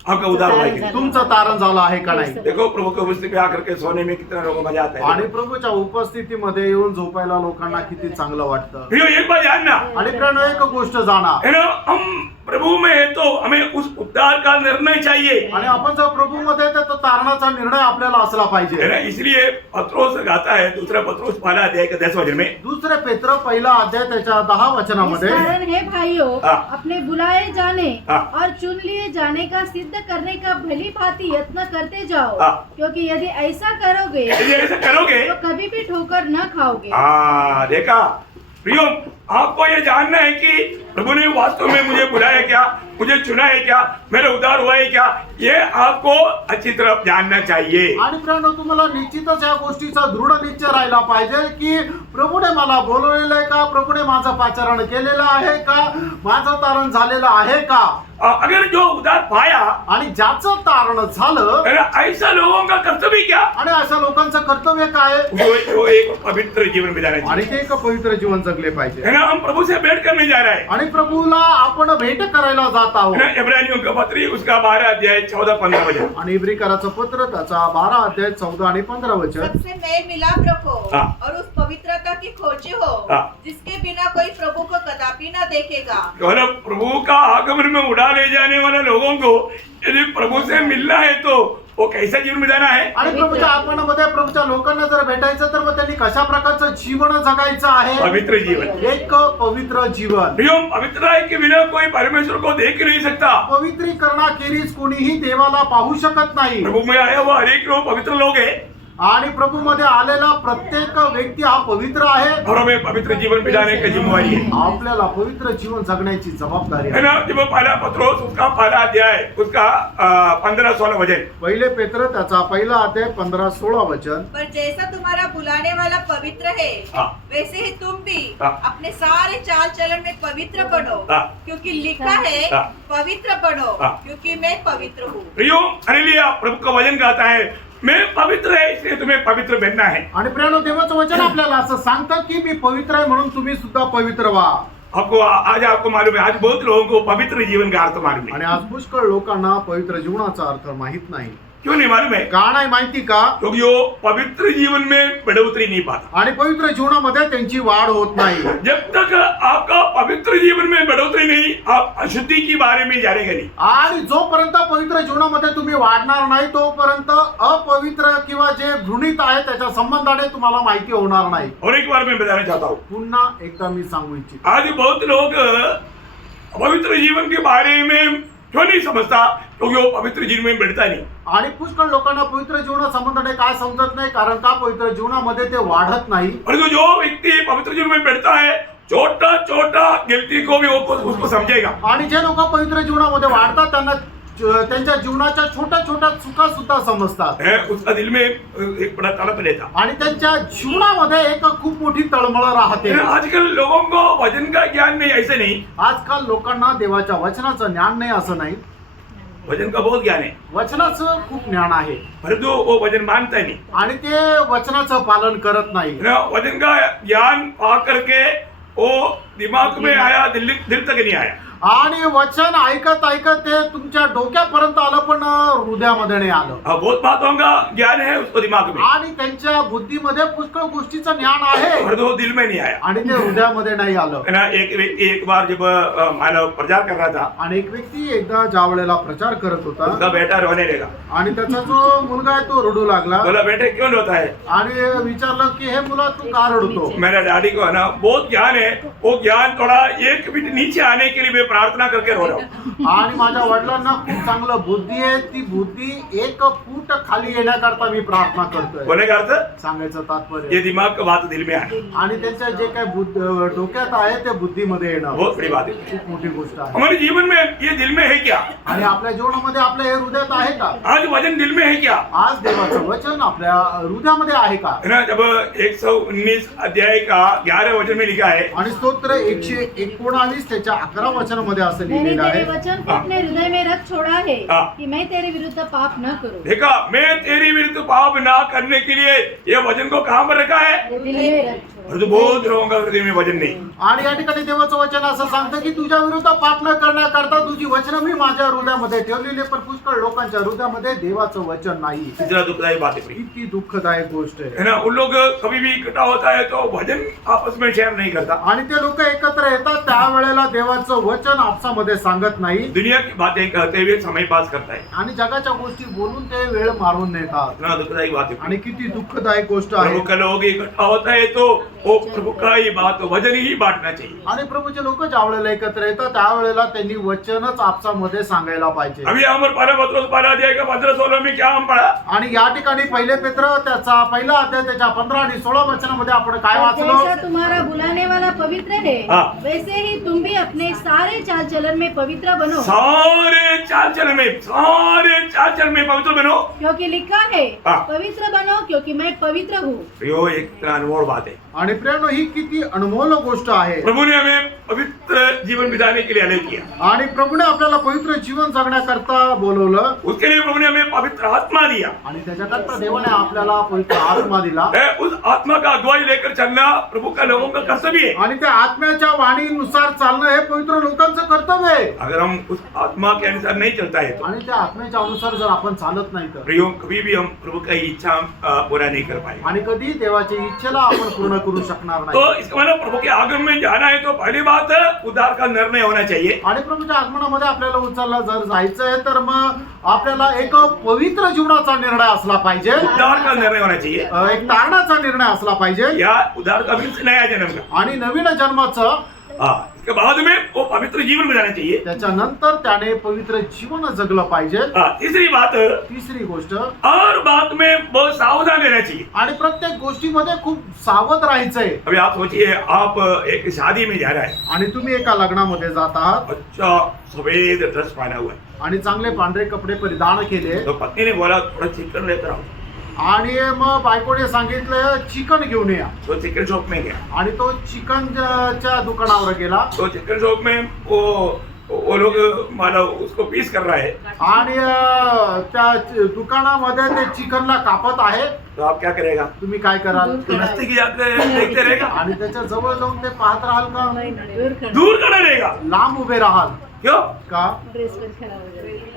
आपका उद्धार हुआ कि नहीं। तुमचं तारण झालं आहे का नाही. देखो प्रभु के उपस्थिति में आकर के सोने में कितना लोगों को मजा आता है। आणि प्रभूच्या उपस्थितीमध्ये येऊन झोपायला लोकांना किती चांगलं वाटतं. प्रियो, एक बात जानना आणि प्रियानो, एक गोष्ट जाणा, है ना, हम प्रभु में है तो हमें उस उद्धार का निर्णय चाहिए, आणि आपण जर प्रभू मध्ये तर तो तारणाचा निर्णय आपल्याला असला है पाहिजे. ना। इसलिए पत्रोस गाता है, दूसरा पत्रोस पहला अध्याय का 10 वचन में, दुसरे पेत्र पहिला अध्याय त्याच्या 10 इस वचनामध्ये, कारण हे भाइयों, हाँ। अपने बुलाए जाने हाँ। और चुन लिए जाने का सिद्ध करने का भली भांति यत्न करते जाओ, हाँ। क्योंकि यदि ऐसा करोगे यदि ऐसा करोगे, तो कभी भी ठोकर न खाओगे. हाँ देखा प्रियो, आपको ये जानना है कि प्रभु ने वास्तव में मुझे बुलाया क्या, मुझे चुना है क्या, मेरा उद्धार हुआ है क्या, ये आपको अच्छी तरह जानना चाहिए। आणि प्रियानो, तुम्हाला निश्चितच या गोष्टीचा दृढ निश्चय राहिला पाहिजे की प्रभूने मला बोलवलेलं आहे का, प्रभूने माझं पाचारण केलेलं आहे का, माझं तारण झालेलं आहे का. अगर जो उद्धार पाया, आणि ज्याचं तारण झालं, ऐसा लोगों का कर्तव्य क्या, आणि अशा लोकांचं कर्तव्य काय, वो एक पवित्र जीवन बिताना आणि चाहिए, ते एक पवित्र जीवन जगले पाहिजे. है ना। हम प्रभु से भेंट करने जा रहे हैं, आणि प्रभूला आपण भेट करायला जात है आहोत. ना। इब्रानियों का पत्री उसका 12 अध्याय 14-15 वचन, आणि इब्रिकराचं पत्र त्याचा 12 अध्याय 14 आणि 15 वचन. सबसे मेल मिलाप रखो हाँ। और उस पवित्रता की खोजी हो हाँ। जिसके बिना कोई प्रभु को कदापि न देखेगा. मतलब प्रभु का आगमन में उड़ा ले जाने वाले लोगों को यदि प्रभु से मिलना है तो वो कैसा जीवन बिताना है। आणि प्रभूच्या आगमनामध्ये प्रभूच्या लोकांना जर भेटायचं तर मग त्यांनी कशा प्रकारचं जीवन जगायचं आहे, पवित्र जीवन। एक पवित्र जीवन. प्रियो, पवित्रता के बिना कोई परमेश्वर को देख नहीं सकता। पवित्रीकरणाखेरीज कोणीही देवाला पाहू शकत नाही. प्रभु में आया हुआ हर एक लोग पवित्र लोग है आणि प्रभू मध्ये आलेला प्रत्येक व्यक्ती हा पवित्र आहे. और हमें पवित्र जीवन बिताने की जिम्मेवारी है, आपल्याला पवित्र जीवन जगण्याची जबाबदारी है आहे. ना। जब पहला पत्रोस उसका पहला अध्याय उसका 15-16 वचन, पहिले पेत्र त्याचा पहिला अध्याय 15-16 वचन. पर जैसा तुम्हारा बुलाने वाला पवित्र है हाँ। वैसे ही तुम भी हाँ। अपने सारे चाल चलन में पवित्र बनो, हाँ। क्योंकि लिखा है हाँ। पवित्र बनो हाँ। क्योंकि मैं पवित्र हूँ. प्रियो, हालेलुया, प्रभु का वचन गाता है मैं पवित्र है इसलिए तुम्हें पवित्र बनना है। आणि प्रियानो, देवाचं वचन आपल्याला असं सांगतं की मी पवित्र आहे म्हणून तुम्ही सुद्धा पवित्र व्हा. आपको आज आपको मालूम है, आज बहुत लोगों को पवित्र जीवन का अर्थ मालूम है। आणि आज पुष्कळ लोकांना पवित्र जीवनाचा अर्थ माहित नाही. क्यों नहीं मालूम है? का नाही माहिती का, क्योंकि वो पवित्र जीवन में बढ़ोतरी नहीं पाता। आणि पवित्र जीवनामध्ये त्यांची वाढ होत नाही. जब तक आपका पवित्र जीवन में बढ़ोतरी नहीं, आप अशुद्धि के बारे में जानेंगे नहीं। आणि जोपर्यंत पवित्र जीवनामध्ये तुम्ही वाढणार नाही तोपर्यंत अपवित्र किंवा जे घृणित आहे त्याच्या संबंधाने तुम्हाला माहिती होणार नाही. और एक बार मैं बताना चाहता हूँ, पुन्हा एकदा मी सांगू इच्छितो, आज बहुत लोग पवित्र जीवन के बारे में क्यों नहीं समझता, क्योंकि वो पवित्र जीवन में बढ़ता नहीं। आणि पुष्कळ लोकांना पवित्र जीवना संबंधाने काय समजत नाही, कारण का पवित्र जीवनामध्ये ते वाढत नाही. परंतु जो व्यक्ति पवित्र जीवन में बढ़ता है, छोटा छोटा गलती को भी वो उसको समझेगा। आणि जे लोक पवित्र जीवनामध्ये वाढतात त्यांना त्यांच्या जीवनाच्या छोट्या छोट्या चुका सुद्धा समजतात. उसका दिल में एक बड़ा तड़प रहता। आणि त्यांच्या जीवनामध्ये एक खूप मोठी तळमळ राहते. आजकल लोगों को वचन का ज्ञान नहीं, ऐसे नहीं। आजकाल लोकांना देवाच्या वचनाचं ज्ञान नाही असं नाही, वचन का बहुत ज्ञान है, वचनाचं खूप ज्ञान आहे, परंतु वो वचन मानता नहीं। आणि ते वचनाचं पालन करत नाही. वचन का ज्ञान पा करके वो दिमाग में आया, दिल तक नहीं आया। आणि वचन ऐकत ऐकत ते तुमच्या डोक्यापर्यंत आलं पण हृदयामध्ये नाही आलं. बहुत बातों का ज्ञान है उसको दिमाग में, आणि त्यांच्या बुद्धीमध्ये पुष्कळ गोष्टीचं ज्ञान आहे, परंतु वो दिल में नहीं आया। आणि ते हृदयामध्ये नाही आलं. है ना। एक व्यक्ति एक बार जब मानव प्रचार कर रहा था, आणि एक व्यक्ती एकदा ज्या वेळेला प्रचार करत होता उसका बेटा रोने लगा। आणि त्याचा जो मुलगा आहे तो रडू लागला. बोला बेटे क्यों रोता है? आणि विचारलं की हे मुला तू का रडतो. मेरा डैडी को है ना बहुत ज्ञान है, वो ज्ञान थोड़ा 1 मिनट नीचे आने के लिए मैं प्रार्थना करके रो रहा हूँ। आणि माझ्या वडिलांना खूप चांगलं बुद्धी आहे, ती बुद्धी 1 फूट खाली येण्याकरता मी प्रार्थना करतोय. बोलने का अर्थ सांगायचं ये तात्पर्य. दिमाग का बात दिल में है, आणि त्यांच्या जे काही डोक्यात आहे ते बुद्धीमध्ये येणं बहुत बड़ी बात है. खूप मोठी गोष्ट आहे. हमारे जीवन में ये दिल में है क्या? आणि आपल्या जीवनामध्ये आपल्या हे हृदयात आहे का? आज वचन दिल में है क्या? आज देवाचं वचन आपल्या हृदयामध्ये आहे का? है ना, जब 119 अध्याय का 11 वचन में लिखा है, आणि स्तोत्र 119 त्याच्या 11 वचनामध्ये असं मैंने लिहिलेलं तेरे आहे. वचन को अपने हृदय में रख छोड़ा है हाँ। कि मैं तेरे विरुद्ध पाप न करूं। देखा, मैं तेरी विरुद्ध पाप ना करने के लिए ये वचन को कहाँ पर रखा है? दिल में रख छोड़ा। और तो बहुत लोगों का हृदय में वचन नहीं. आणि या ठिकाणी देवाचं वचन असं सांगतं की तुझ्या विरुद्ध पाप न करण्याकरता तुझी वचनं मी माझ्या हृदयामध्ये ठेवलेली, पण पुष्कळ लोकांच्या हृदयामध्ये देवाचं वचन नाही. तीसरा दुखदायी बात है भाई. किती दुःखदायक गोष्ट आहे. है ना, उन लोग कभी भी इकट्ठा होता है तो भजन आपस में शेयर नहीं करता. आणि ते लोक एकत्र येतात त्यावेळेला देवाचं वचन आपसामध्ये सांगत नाही दुनिया की बातें कहते हुए समय पास करता है. आणि जगाच्या गोष्टी बोलून ते वेळ मारून नेतात. इतना दुखदायी बात है. आणि किती दुःखदायक गोष्ट प्रभु आहे. का लोग इकट्ठा होता है तो वो प्रभु का ही बात वचन ही बांटना चाहिए. आणि प्रभूचे लोक ज्या वेळेला एकत्र येतात त्यावेळेला त्यांनी वचनच आपसामध्ये सांगायला पाहिजे. अभी हम पहला पत्रोस पहला अध्याय का 15-16 में क्या हम पढ़ा? आणि या ठिकाणी पहिले पेत्र त्याचा पहिला अध्याय त्याच्या 15 आणि 16 वचनामध्ये आपण काय वाचलो? जैसा तुम्हारा बुलाने वाला पवित्र है हाँ। वैसे ही तुम भी अपने सारे चाल चलन में पवित्र बनो, सारे चाल चलन में पवित्र बनो. क्योंकि लिखा है हाँ। पवित्र बनो क्योंकि मैं पवित्र हूँ। यो एक इतना अनमोल बात है. आणि प्रेरणो ही किती अनमोल गोष्ट आहे. प्रभु ने हमें पवित्र जीवन बिताने के लिए अलग किया. आणि प्रभूने आपल्याला पवित्र जीवन जगण्याकरता बोलवलं. उसके लिए प्रभु ने हमें पवित्र आत्मा दिया. आणि त्याच्याकरता देवाने आपल्याला पवित्र आत्मा दिला. उस आत्मा का अगुवाई लेकर चलना प्रभु का लोगों का कर्तव्य है. आणि त्या आत्म्याच्या वाणीनुसार चालणं हे पवित्र लोकांचं कर्तव्य आहे. अगर हम उस आत्मा के अनुसार नहीं चलता है तो आणि त्या आत्म्याच्या अनुसार जर आपण चालत नाही तर प्रियो कभी भी हम प्रभु का इच्छा पूरा नहीं कर पाएंगे. आणि कधी देवाच्या इच्छेला आपण पूर्ण करू शकणार तो नाही. इसका मतलब प्रभु के आगमन में जाना है तो पहली बात उद्धार का निर्णय होना चाहिए. आणि प्रभूच्या आगमनामध्ये आपल्याला उचलला जर जायचं आहे तर मग आपल्याला एक पवित्र जीवनाचा निर्णय असला पाहिजे. उद्धार का निर्णय होना चाहिए. एक तारणाचा निर्णय असला पाहिजे. या उद्धार का मीन्स नया जन्म का. आणि नवीन जन्माचं इसके बाद में वो पवित्र जीवन बिताना चाहिए. त्याच्यानंतर त्याने पवित्र जीवन जगलं पाहिजे. तीसरी बात, तिसरी गोष्ट, और बात में बहुत सावधान रहना चाहिए. आणि प्रत्येक गोष्टीमध्ये खूप सावध राहायचंय. अभी आप सोचिए, आप एक शादी में जा रहा है, आणि तुम्ही एका लग्नामध्ये जात आहात अच्छा सफेद ड्रेस पहना हुआ है, आणि चांगले पांढरे कपडे परिधान केले, तो पत्नी ने बोला थोड़ा चिकन लेकर आओ. आणि मग बायकोने सांगितलं चिकन घेऊन या. तो चिकन शॉप में गया. आणि तो चिकनच्या दुकानावर गेला. तो चिकन शॉप में वो लोग मानो उसको पीस कर रहा है. आणि त्या दुकानामध्ये ते चिकनला कापत आहे. तो आप क्या करेगा? तुम्ही काय कराल? नजदीक जाके देखते रहेगा, आणि त्याच्या जवळ जाऊन ते पाहत राहाल का? दूर खड़ा रहेगा. लांब उभे राहाल क्यों? ड्रेस पर खड़ा हो जाएगा।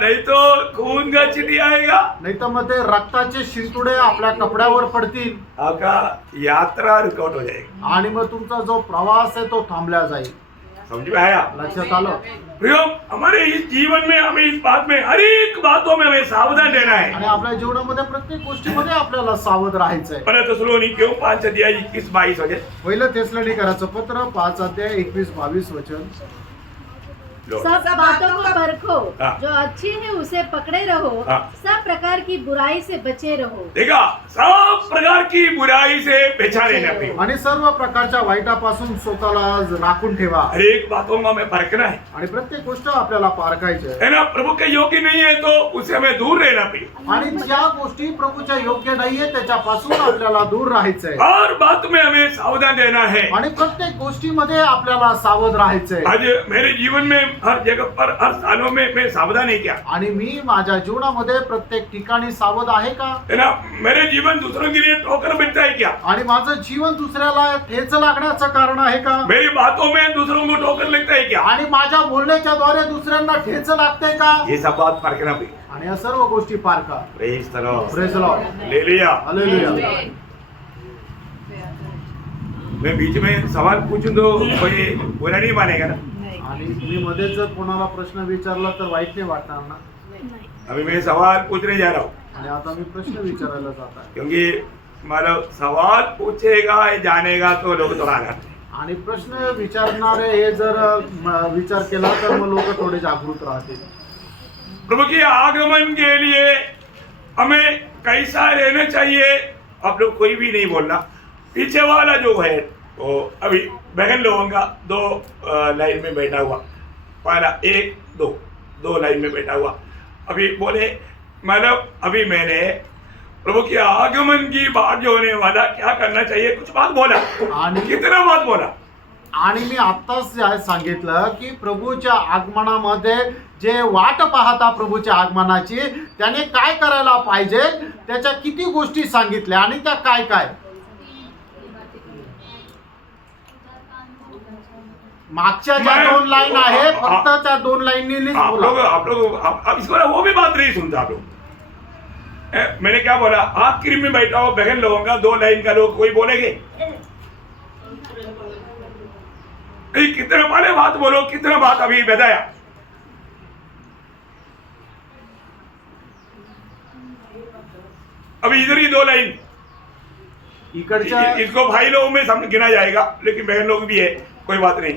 नहीं तो खून का चिटी आएगा. नाही तर मग ते रक्ताचे शिंतोडे आपल्या कपड्यावर पडतील आपका यात्रा रुकावट हो जाएगी. आणि मग तुमचा जो प्रवास आहे तो थांबला जाईल. समझ में आया? लक्षात आलं? प्रियो, हमारे इस जीवन में हमें इस बात में हर एक बातों में हमें सावधान रहना है. आणि आपल्या जीवनामध्ये प्रत्येक गोष्टीमध्ये आपल्याला सावध राहायचंय. पहले थेसलोनिकैयों 5 अध्याय 21-22 वचन. पहिलं थेसलोनिकराचं पत्र 5 अध्याय 21-22 वचन. सब बातों को परखो, हाँ। जो अच्छी है उसे पकड़े रहो, हाँ। सब प्रकार की बुराई से बचे रहो। देखा, सब प्रकार की बुराई से बचा रहना प्रियो. आणि सर्व प्रकारच्या वाईटापासून स्वतःला राखून ठेवा. हर एक बातों में हमें परखना है. आणि प्रत्येक गोष्ट आपल्याला पारखायची आहे. है ना, प्रभु के योग्य नहीं है तो उससे हमें दूर रहना प्रियो. आणि ज्या गोष्टी प्रभूच्या योग्य नाहीये त्याच्यापासून आपल्याला दूर राहायचंय. हर बात में हमें सावधान रहना है. आणि प्रत्येक गोष्टीमध्ये आपल्याला सावध राहायचंय. आज मेरे जीवन में हर जगह पर हर स्थानों में मैं सावधान है क्या? आणि मी माझ्या जीवनामध्ये प्रत्येक ठिकाणी सावध आहे का? है ना, मेरे जीवन दूसरों के लिए ठोकर बनता है क्या? आणि माझं जीवन दुसऱ्याला ठेच लागण्याचं कारण आहे का? मेरी बातों में दूसरों को ठोकर लगता है क्या? आणि माझ्या बोलण्याच्या द्वारे दुसऱ्यांना ठेच लागते का? ये सब बात परखना भी. आणि या सर्व गोष्टी पारखा. Praise the Lord. Praise the Lord. Hallelujah. Hallelujah. मैं बीच में सवाल पूछूं तो कोई बुरा नहीं मानेगा ना. आणि मी मध्येच जर कोणाला प्रश्न विचारला तर वाईट नाही वाटणार ना. अभी मैं सवाल पूछने जा रहा हूँ, आणि आता मी प्रश्न विचारायला जात आहे. क्योंकि मतलब सवाल पूछेगा जानेगा तो लोग तो आघात. आणि प्रश्न विचारणारे हे जर विचार केला तर मग लोक थोडे जागृत राहतील. प्रभु के आगमन के लिए हमें कैसा रहना चाहिए, आप लोग कोई भी नहीं बोलना. पीछे वाला जो है वो अभी बहन लोगों का 2 लाइन में बैठा हुआ, पहला 1 2 लाइन में बैठा हुआ. अभी बोले मतलब अभी मैंने प्रभु के आगमन की बात जो होने वाला क्या करना चाहिए कुछ बात बोला, आणि कितना बात बोला. आणि मी आत्ताच सांगितलं की प्रभूच्या आगमनामध्ये जे वाट पाहता प्रभूच्या आगमनाची त्याने काय करायला पाहिजे त्याच्या किती गोष्टी सांगितल्या आणि त्या काय काय. मागच्या ज्या 2 लाईन आहे फक्त त्या 2 लाईनीच आप बोला. लोग इसको वो भी बात नहीं सुनता आप लोग. मैंने क्या बोला, आखिर में बैठा हो बहन लोगों का 2 लाइन का लोग कोई बोलेंगे कितने पहले बात बोलो, कितना बात अभी बताया. अभी इधर ही 2 लाइन, इकडच्या इसको भाई लोगों में समझ गिना जाएगा लेकिन बहन लोग भी है, कोई बात नहीं.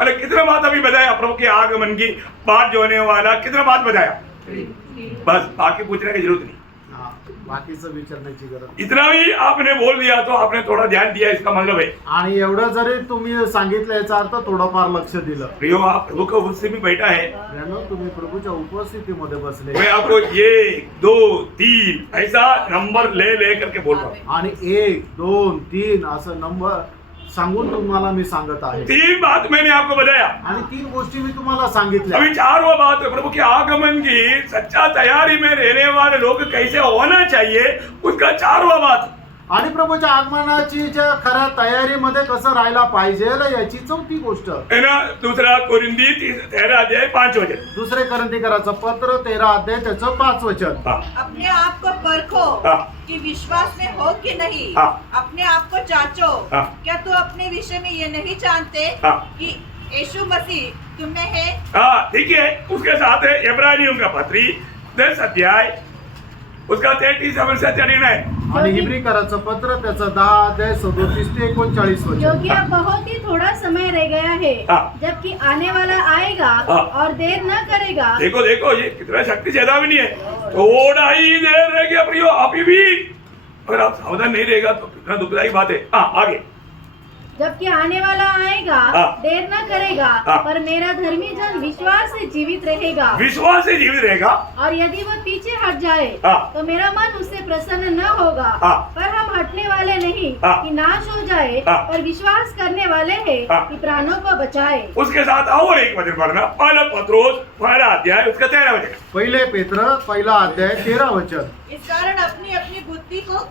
अरे कितना बात अभी बताया प्रभु के आगमन की बात जो होने वाला, कितना बात बताया. बस बाकी पूछने की जरूरत नहीं, बाकीचं विचारण्याची गरज. इतना भी आपने बोल दिया तो आपने थोड़ा ध्यान दिया, इसका मतलब है. आणि एवढं जरी तुम्ही सांगितलं याचा अर्थ थोडंफार लक्ष दिलं. प्रियो आप प्रभु का उपस्थिति में बैठा है, तुम्ही प्रभूच्या उपस्थितीमध्ये बसले मैं आपको 1 2 3 ऐसा नंबर ले करके बोल रहा हूँ. आणि 1 2 3 असं नंबर सांगून तुम्हाला मी सांगत आहे. 3 बात मैंने आपको बताया. आणि 3 गोष्टी मी तुम्हाला सांगितल्या. अभी 4वां बात प्रभु के आगमन की सच्चा तैयारी में रहने वाले लोग कैसे होना चाहिए उसका 4वां बात. आणि प्रभूच्या आगमनाची ज्या खऱ्या तयारीमध्ये कसं राहायला पाहिजे याची 4थी गोष्ट है ना. 2 कोरिंथी 13 अध्याय 5 वचन. 2 कोरिन्थिकराचं पत्र 13 अध्याय त्याचं 5 वचन. अपने आप को परखो कि विश्वास में हो कि नहीं. अपने आप को जांचो. क्या तू अपने विषय में ये नहीं जानते कि यीशु मसीह तुम में है. ठीक है. उसके साथ है इब्रानियों का पत्री 10 अध्याय उसका 37 से 39. आणि इब्रिकराचं पत्र त्याचं 10 अध्याय 37 ते 39 वचन. क्योंकि अब बहुत ही थोड़ा समय रह गया है जबकि आने वाला आएगा और देर न करेगा. देखो देखो ये कितना शक्ति चेतावनी है. थोड़ा ही देर रह गया प्रियो, अभी भी अगर आप सावधान नहीं रहेगा तो कितना दुखदायी बात है. आगे. जबकि आने वाला आएगा देर न करेगा पर मेरा धर्मी जन विश्वास से जीवित रहेगा. विश्वास से जीवित रहेगा. और यदि वह पीछे हट जाए तो मेरा मन उससे प्रसन्न न होगा. पर हम हटने वाले नहीं कि नाश हो जाए पर विश्वास करने वाले हैं कि प्राणों को बचाए. उसके साथ और एक वचन पढ़ना, पहला पत्रोस 1 अध्याय उसका 13 वचन. पहिले पेत्र 1 अध्याय 13 वचन. इस कारण अपनी अपनी बुद्धि को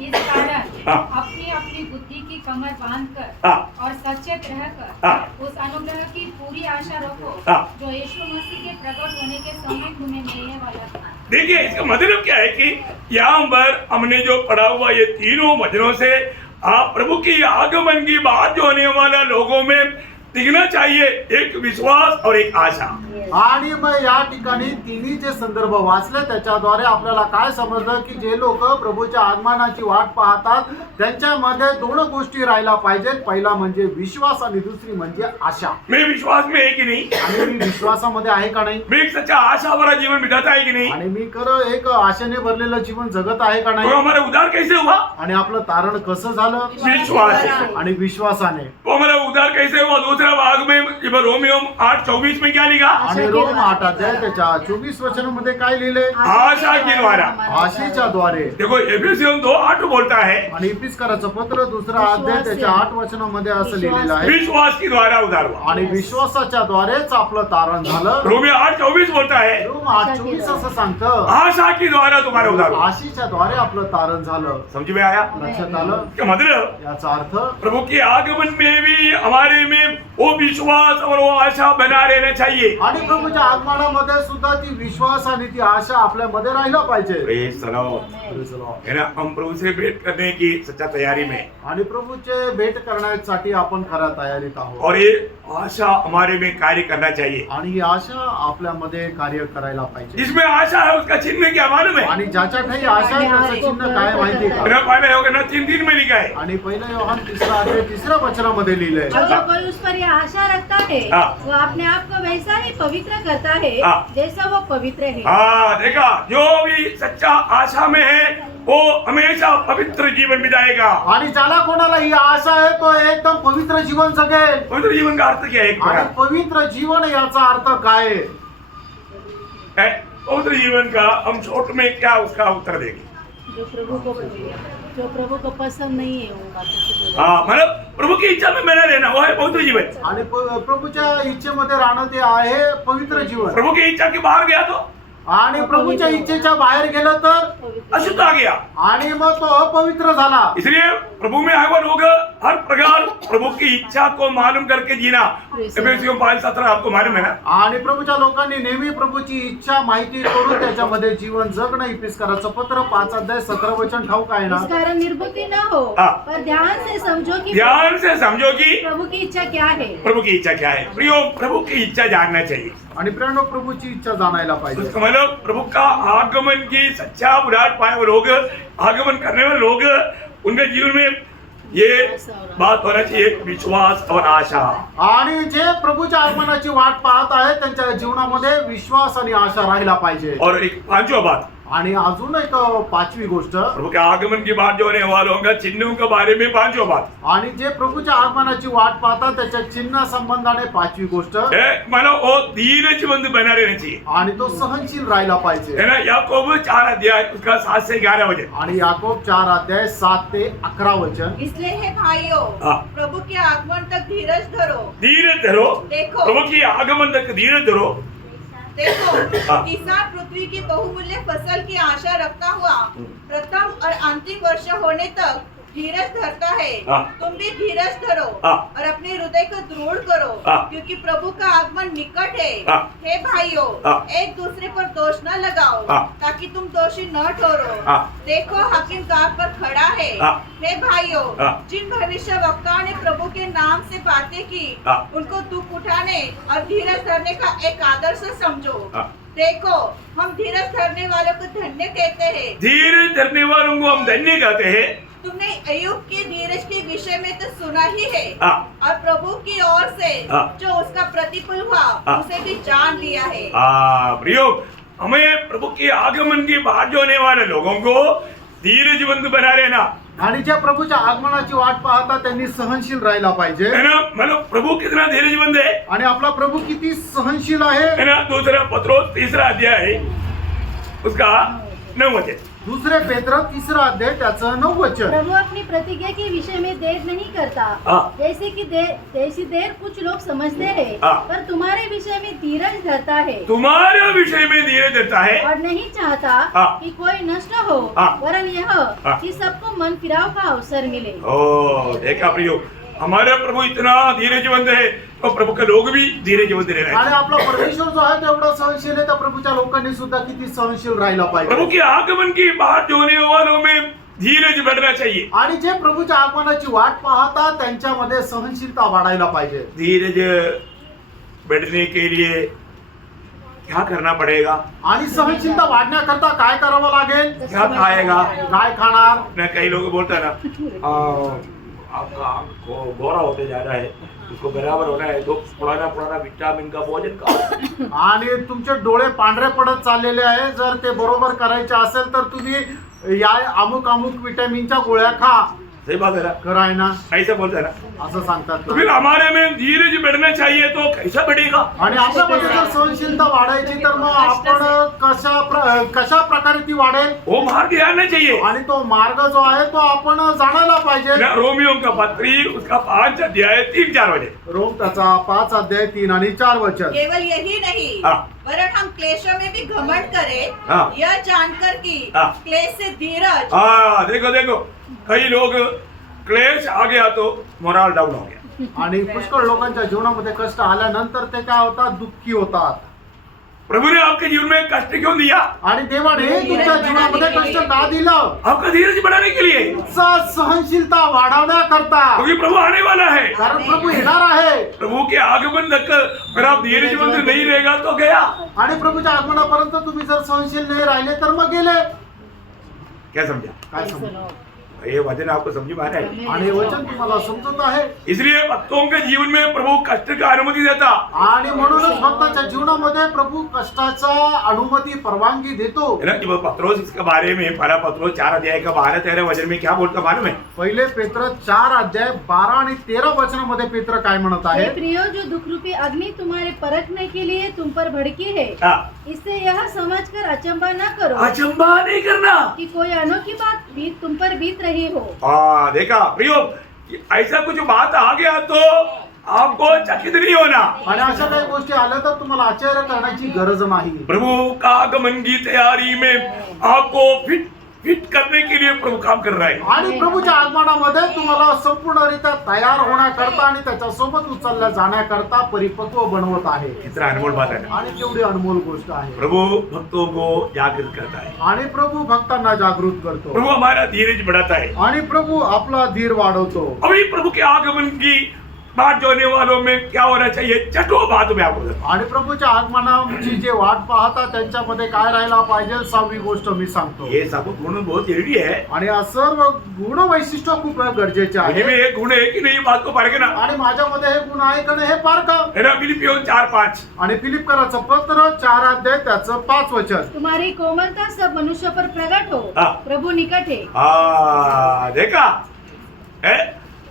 इस कारण अपनी अपनी बुद्धि की कमर बांधकर और सचेत रहकर उस अनुग्रह की पूरी आशा रखो जो यीशु मसीह के प्रकट होने के समय तुम्हें मिलने वाला था. देखिए इसका मतलब क्या है कि यहाँ पर हमने जो पढ़ा हुआ ये तीनों वचनों से आप प्रभु की आगमन की बात जो होने वाला लोगों में दिखना चाहिए एक विश्वास और एक आशा. आणि मग या ठिकाणी तिन्ही जे संदर्भ वाचले त्याच्याद्वारे आपल्याला काय समजलं की जे लोक प्रभूच्या आगमनाची वाट पाहतात त्यांच्यामध्ये 2 गोष्टी राहायला पाहिजेत. पहिला म्हणजे विश्वास आणि दुसरी म्हणजे आशा. मैं विश्वास में है कि नहीं, आणि मी विश्वासामध्ये आहे का नाही, मैं एक सच्चा आशा भरा जीवन बिताता है कि नहीं, आणि मी खरं एक आशेने भरलेलं जीवन जगत आहे का तो नाही, हमारा उद्धार कैसे हुआ. आणि आपलं तारण कसं झालं विश्वास से. आणि विश्वासाने. तो हमारा उद्धार कैसे हुआ. दूसरा भाग में रोमियो 8:24 में क्या लिखा. आणि रोम 8 अध्याय त्याच्या 24 वचनामध्ये काय लिहिले. आशा के द्वारा. आशेच्या द्वारे. देखो एफेसियन 2:8 बोलता है आणि इफिसकाराचं पत्र 2 अध्याय त्याच्या 8 वचनामध्ये असं लिहिलेलं आहे विश्वास के द्वारा उद्धार हुआ. आणि विश्वासाच्या द्वारेच आपलं तारण झालं. रोमियो 8:24 बोलता है रोम 8:24 असं सांगतं आशा के द्वारा तुम्हारा उद्धार हुआ. आशेच्या द्वारे आपलं तारण झालं. समझ में आया. लक्षात आलं. क्या मतलब याचा अर्थ प्रभु के आगमन में भी हमारे में वो विश्वास और वो आशा बना रहना चाहिए। आणि प्रभूच्या आगमनामध्ये सुद्धा ती विश्वास आणि ती आशा आपल्यामध्ये राहिला पाहिजे. Praise the Lord. है ना, हम प्रभु से भेंट करने की सच्चा तैयारी में, आणि प्रभूचे भेट करण्यासाठी आपण खऱ्या तयारीत आहोत. और ये आशा हमारे में कार्य करना चाहिए। आणि ही आशा आपल्यामध्ये कार्य करायला पाहिजे. जिसमें आशा है उसका चिन्ह क्या मालूम है? आणि ज्याच्या ठाई आशा आहे त्याचं चिन्ह काय माहिती का? मेरा पहले होगा ना 3:3 में लिखा है। आणि पहिला योहान 3 अध्याय 3 वचनामध्ये लिहिलंय. और जो कोई उस पर यह आशा रखता है हाँ। वो अपने आप को वैसा ही पवित्र करता है हाँ। जैसा वो पवित्र है। हाँ, देखा, जो भी सच्चा आशा में है वो हमेशा पवित्र जीवन बिताएगा। आणि ज्याला कोणाला ही आशा आहे तो एकदम पवित्र जीवन जगेल. पवित्र जीवन का अर्थ क्या है? एक आणि प्रकार पवित्र जीवन याचा अर्थ काय आहे? है, पवित्र जीवन का हम शॉर्ट में क्या उसका उत्तर देंगे? जो प्रभु को पसंद नहीं है उन बातों से दूर। हाँ, मतलब प्रभु की इच्छा में बना रहना, वो है पवित्र जीवन। आणि प्रभूच्या इच्छेमध्ये राहणं ते आहे पवित्र जीवन. प्रभु की इच्छा के बाहर गया तो आणि प्रभूच्या इच्छेच्या बाहेर गेलं तर अशुद्ध आ गया। आणि मग तो अपवित्र झाला. इसलिए प्रभु में आए हुए लोग हर प्रकार प्रभु की इच्छा को मालूम करके जीना। एफेसियों 5:17 आपको मालूम है ना? आणि प्रभूच्या लोकांनी नेहमी प्रभूची इच्छा माहिती करून त्याच्यामध्ये जीवन जगणं. इफिसकाराचं पत्र 5 अध्याय 17 वचन ठाऊक आहे ना? इस कारण निर्बुद्धि न हो हाँ। पर ध्यान से समझो कि ध्यान से समझो कि प्रभु की इच्छा क्या है। प्रभु की इच्छा क्या है। प्रियो, प्रभु की इच्छा जानना चाहिए। आणि प्रियानो, प्रभूची इच्छा जाणायला पाहिजे. उसका मतलब प्रभु का आगमन की सच्चा बुराट पाए हुए लोग, आगमन करने वाले लोग, उनके जीवन में ये बात होना चाहिए, विश्वास और आशा। आणि जे प्रभूच्या आगमनाची वाट पाहत आहेत त्यांच्या जीवनामध्ये विश्वास आणि आशा राहिला पाहिजे. और एक पांचवा बात, आणि अजून एक 5वी गोष्ट, प्रभु के आगमन की बात जो होने वालों का चिन्हों के बारे में 5वां बात, आणि जे प्रभूच्या आगमनाची वाट पाहतात त्याच्या चिन्ह संबंधाने 5वी गोष्ट, मानो वो धीरजमंद बना रहना चाहिए। आणि तो सहनशील राहिला पाहिजे. है ना, याकूब 4 अध्याय उसका 7 से 11 वचन। आणि याकोब 4 अध्याय 7 ते 11 वचन. इसलिए हे भाइयों, हाँ। प्रभु के आगमन तक धीरज धरो। धीरज धरो, देखो। प्रभु की आगमन तक धीरज धरो। देखो, हाँ। किसान पृथ्वी की बहुमूल्य फसल की आशा रखता हुआ प्रथम और अंतिम वर्ष होने तक धीरज धरता है। हाँ। तुम भी धीरज धरो हाँ। और अपने हृदय को दृढ़ करो, हाँ। क्योंकि प्रभु का आगमन निकट है। हाँ। हे भाइयों, हाँ। एक दूसरे पर दोष न लगाओ, हाँ। ताकि तुम दोषी न ठहरो। हाँ। देखो, हाकिम द्वार पर खड़ा है। हाँ। हे भाइयों, हाँ। जिन भविष्यवक्ताओं ने प्रभु के नाम से बातें की, हाँ। उनको दुख उठाने और धीरज धरने का एक आदर्श समझो। हाँ। देखो, हम धीरज धरने वालों को धन्य कहते हैं। धीरज धरने वालों को हम धन्य कहते हैं। तुमने अय्यूब के धीरज के विषय में तो सुना ही है, हाँ। और प्रभु की ओर से हाँ। जो उसका प्रतिफल हुआ, हाँ। उसे भी जान लिया है। प्रियो, हमें प्रभु के आगमन की बात जो होने वाले लोगों को धीरजमंद बना रहना। आणि ज्या प्रभूच्या आगमनाची वाट पाहतात त्यांनी सहनशील राहिला पाहिजे. है ना, मतलब प्रभु कितना धीरजमंद है। आणि आपला प्रभू किती सहनशील आहे. है ना, 2 पत्रोस 3 अध्याय उसका 9 वचन। 2 पेत्र 3 अध्याय त्याचं 9 वचन. प्रभु अपनी प्रतिज्ञा के विषय में देर नहीं करता, हाँ। जैसी देर कुछ लोग समझते हैं, हाँ। पर तुम्हारे विषय में धीरज धरता है तुम्हारे विषय में धीरज धरता है। और नहीं चाहता हाँ। कि कोई नष्ट हो, हाँ। वरन यह हाँ। कि सबको मन फिराव का अवसर मिले। ओ, देखा प्रियो, हमारा प्रभु इतना धीरजमंद है, तो प्रभु के लोग भी धीरजमंद रहना आणि चाहिए। आपला परमेश्वर जो आहे तेवढा सहनशील आहे. त्या प्रभूच्या लोकांनी सुद्धा किती सहनशील राहिला प्रभु पाहिजे. के आगमन की बात जो होने वालों में धीरज बढ़ना चाहिए। आणि जे प्रभूच्या आगमनाची वाट पाहतात त्यांच्यामध्ये सहनशीलता वाढायला पाहिजे. धीरज बढ़ने के लिए क्या करना पड़ेगा? आणि सहनशीलता वाढण्याकरता काय करावं लागेल? क्या खाएगा? काय खाणार? ना कई लोग बोलते हैं ना, आपका आंख गोरा होते जा रहा है, उसको बराबर होना है तो पुराना विटामिन का भोजन खाओ। आणि तुमचे डोळे पांढरे पडत चाललेले आहे. जर ते बरोबर करायचे असेल तर तुम्ही या अमुक विटॅमिनच्या गोळ्या खा. सही बात है ना, कराय ना, ऐसा बोलते हैं ना। असं सांगतात तो ना. फिर हमारे में धीरज बढ़ना चाहिए तो कैसा बढ़ेगा? आणि आपल्यामध्ये जर सहनशीलता वाढायची तर मग आपण कशा प्रकारे ती वाढेल? वो मार्ग आना चाहिए आणि तो मार्ग जो आहे तो आपण जाणायला पाहिजे. ना। रोमियो का पत्री उसका 5 अध्याय 3-4 वचन। रोम त्याचा 5 अध्याय 3 आणि 4 वचन. केवल यही नहीं, हाँ। वरन हम क्लेशों में भी घमंड करें, हाँ। यह जानकर कि हाँ। क्लेश से धीरज। देखो कई लोग क्लेश आ गया तो मोरल डाउन हो गया। आणि पुष्कळ लोकांच्या जीवनामध्ये कष्ट आल्यानंतर ते काय होतात, दुःखी होतात. प्रभु ने आपके जीवन में कष्ट क्यों दिया? आणि देवाने तुमच्या जीवनामध्ये कष्ट का दिलं? आपका धीरज बढ़ाने के लिए, तुमचा सहनशीलता वाढवण्याकरता. क्योंकि प्रभु आने वाला है. कारण प्रभू येणार आहे. प्रभु के आगमन तक अगर आप धीरजमंद नहीं रहेगा तो गया. आणि प्रभूच्या आगमनापर्यंत तुम्ही जर सहनशील नाही राहिले तर मग गेले. क्या समझा? काय समजलं? ये वचन आपको समझ में आ रहा है? आणि हे वचन तुम्हाला समजत आहे. इसलिए भक्तों के जीवन में प्रभु कष्ट का अनुमति देता. आणि म्हणूनच भक्ताच्या जीवनामध्ये प्रभू कष्टाचा अनुमति परवानगी देतो. है ना? जब पत्रोस इसके बारे में पहला पत्रोस 4 अध्याय का 12-13 वचन में क्या बोलता मालूम है? पहिले पेत्र 4 अध्याय 12 आणि 13 वचनामध्ये पेत्र काय म्हणत आहे? हे प्रियो, जो दुख रूपी अग्नि तुम्हारे परखने के लिए तुम पर भड़की है, इससे यह समझकर अचंभा न करो अचंबा नहीं करना कि कोई अनोखी बात तुम पर बीत रही हो. देखा प्रियो, ऐसा कुछ बात आ गया तो आपको चकित नहीं होना. आणि अशा काही गोष्टी आल्या तर तुम्हाला आश्चर्य करण्याची गरज नाही. प्रभु का आगमन की तैयारी में आपको फिट करने के लिए प्रभु काम कर रहा है. आणि प्रभूच्या आगमनामध्ये तुम्हाला संपूर्णरित्या तयार होण्याकरता आणि त्याच्यासोबत उचलल्या जाण्याकरता परिपक्व बनवत आहे. कितना अनमोल बात है. आणि केवढी अनमोल गोष्ट आहे. प्रभु भक्तों को जागृत करता है. आणि प्रभू भक्तांना जागृत करतो. प्रभु हमारा धीरज बढ़ाता है. आणि प्रभू आपला धीर वाढवतो. अभी प्रभु के आगमन की बात जोने वालों में क्या होना चाहिए, छठो बात में आपको बताता हूं. आणि प्रभूच्या आगमनाची जे वाट पाहता त्यांच्यामध्ये काय राहायला पाहिजे, 6वी गोष्ट मी सांगतो. ये सब गुण बहुत जरूरी है. आणि या सर्व गुण वैशिष्ट्य खूप गरजेचे मुझे में आहे. एक गुण है कि नहीं, बात को परखना. आणि माझ्यामध्ये हे गुण आहे का नाही हे पारखा. है ना? फिलिपियों 4:5. आणि फिलिपकराचं पत्र 4 अध्याय त्याचं 5 वचन. तुम्हारी कोमलता सब मनुष्य पर प्रकट हो, हाँ. प्रभु निकट है. देखा है?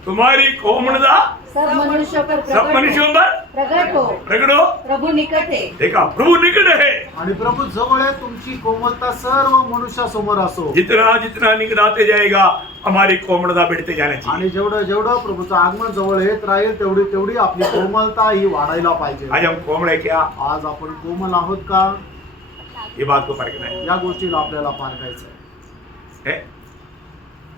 तुम्हारी कोमलता सब मनुष्य पर सब मनुष्यों पर प्रकट हो, प्रकट हो. प्रभु निकट है. देखा, प्रभु निकट है. आणि प्रभू जवळ आहे. तुमची कोमलता सर्व मनुष्यासमोर असो. जितना जितना निकट आते जाएगा हमारी कोमलता बढ़ते जाना चाहिए. आणि जेवढं जेवढं प्रभूचं आगमन जवळ येत राहील तेवढी तेवढी आपली कोमलता ही वाढायला पाहिजे. आज हम कोमल है क्या? आज आपण कोमल आहोत का, ये बात को परखना है. या गोष्टीला आपल्याला पारखायचं आहे. है?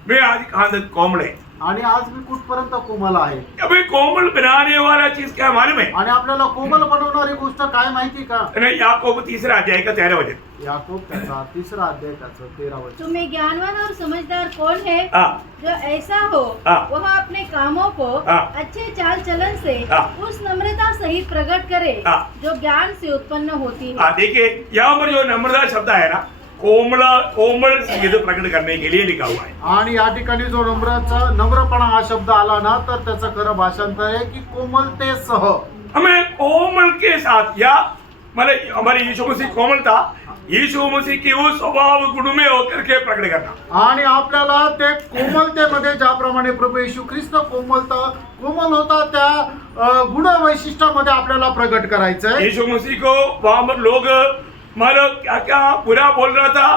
मैं आज कहाँ तक कोमल है. आणि आज मी कुठपर्यंत कोमल आहे. अभी कोमल बनाने वाला चीज क्या मालूम है? आणि आपल्याला कोमल बनवणारी गोष्ट काय माहिती का? याकूब 3 अध्याय का 13 वचन. याकूब त्याचा 3 अध्याय त्याचं 13 वचन. तुम्हें ज्ञानवान और समझदार कौन है हाँ. जो ऐसा हो हाँ. वह अपने कामों को हाँ. अच्छे चाल चलन से हाँ. उस नम्रता सहित प्रकट करे हाँ. जो ज्ञान से उत्पन्न होती है. देखिए यहाँ पर जो नम्रता शब्द है ना, कोमल संगीत प्रकट करने के लिए लिखा हुआ है. आणि या ठिकाणी जो नम्रपणा हा शब्द आला ना तर त्याचं खरं भाषांतर आहे की कोमलतेसह. हमें कोमल के साथ, या मतलब हमारे यीशु मसीह कोमल था, यीशु मसीह की उस स्वभाव गुण में होकर के प्रकट करना. आणि आपल्याला ते कोमलतेमध्ये ज्याप्रमाणे प्रभू येशू ख्रिस्त कोमल होता त्या गुण वैशिष्ट्यामध्ये आपल्याला प्रकट करायचं आहे. यीशु मसीह को वहां पर लोग मानो क्या क्या बुरा बोल रहा था,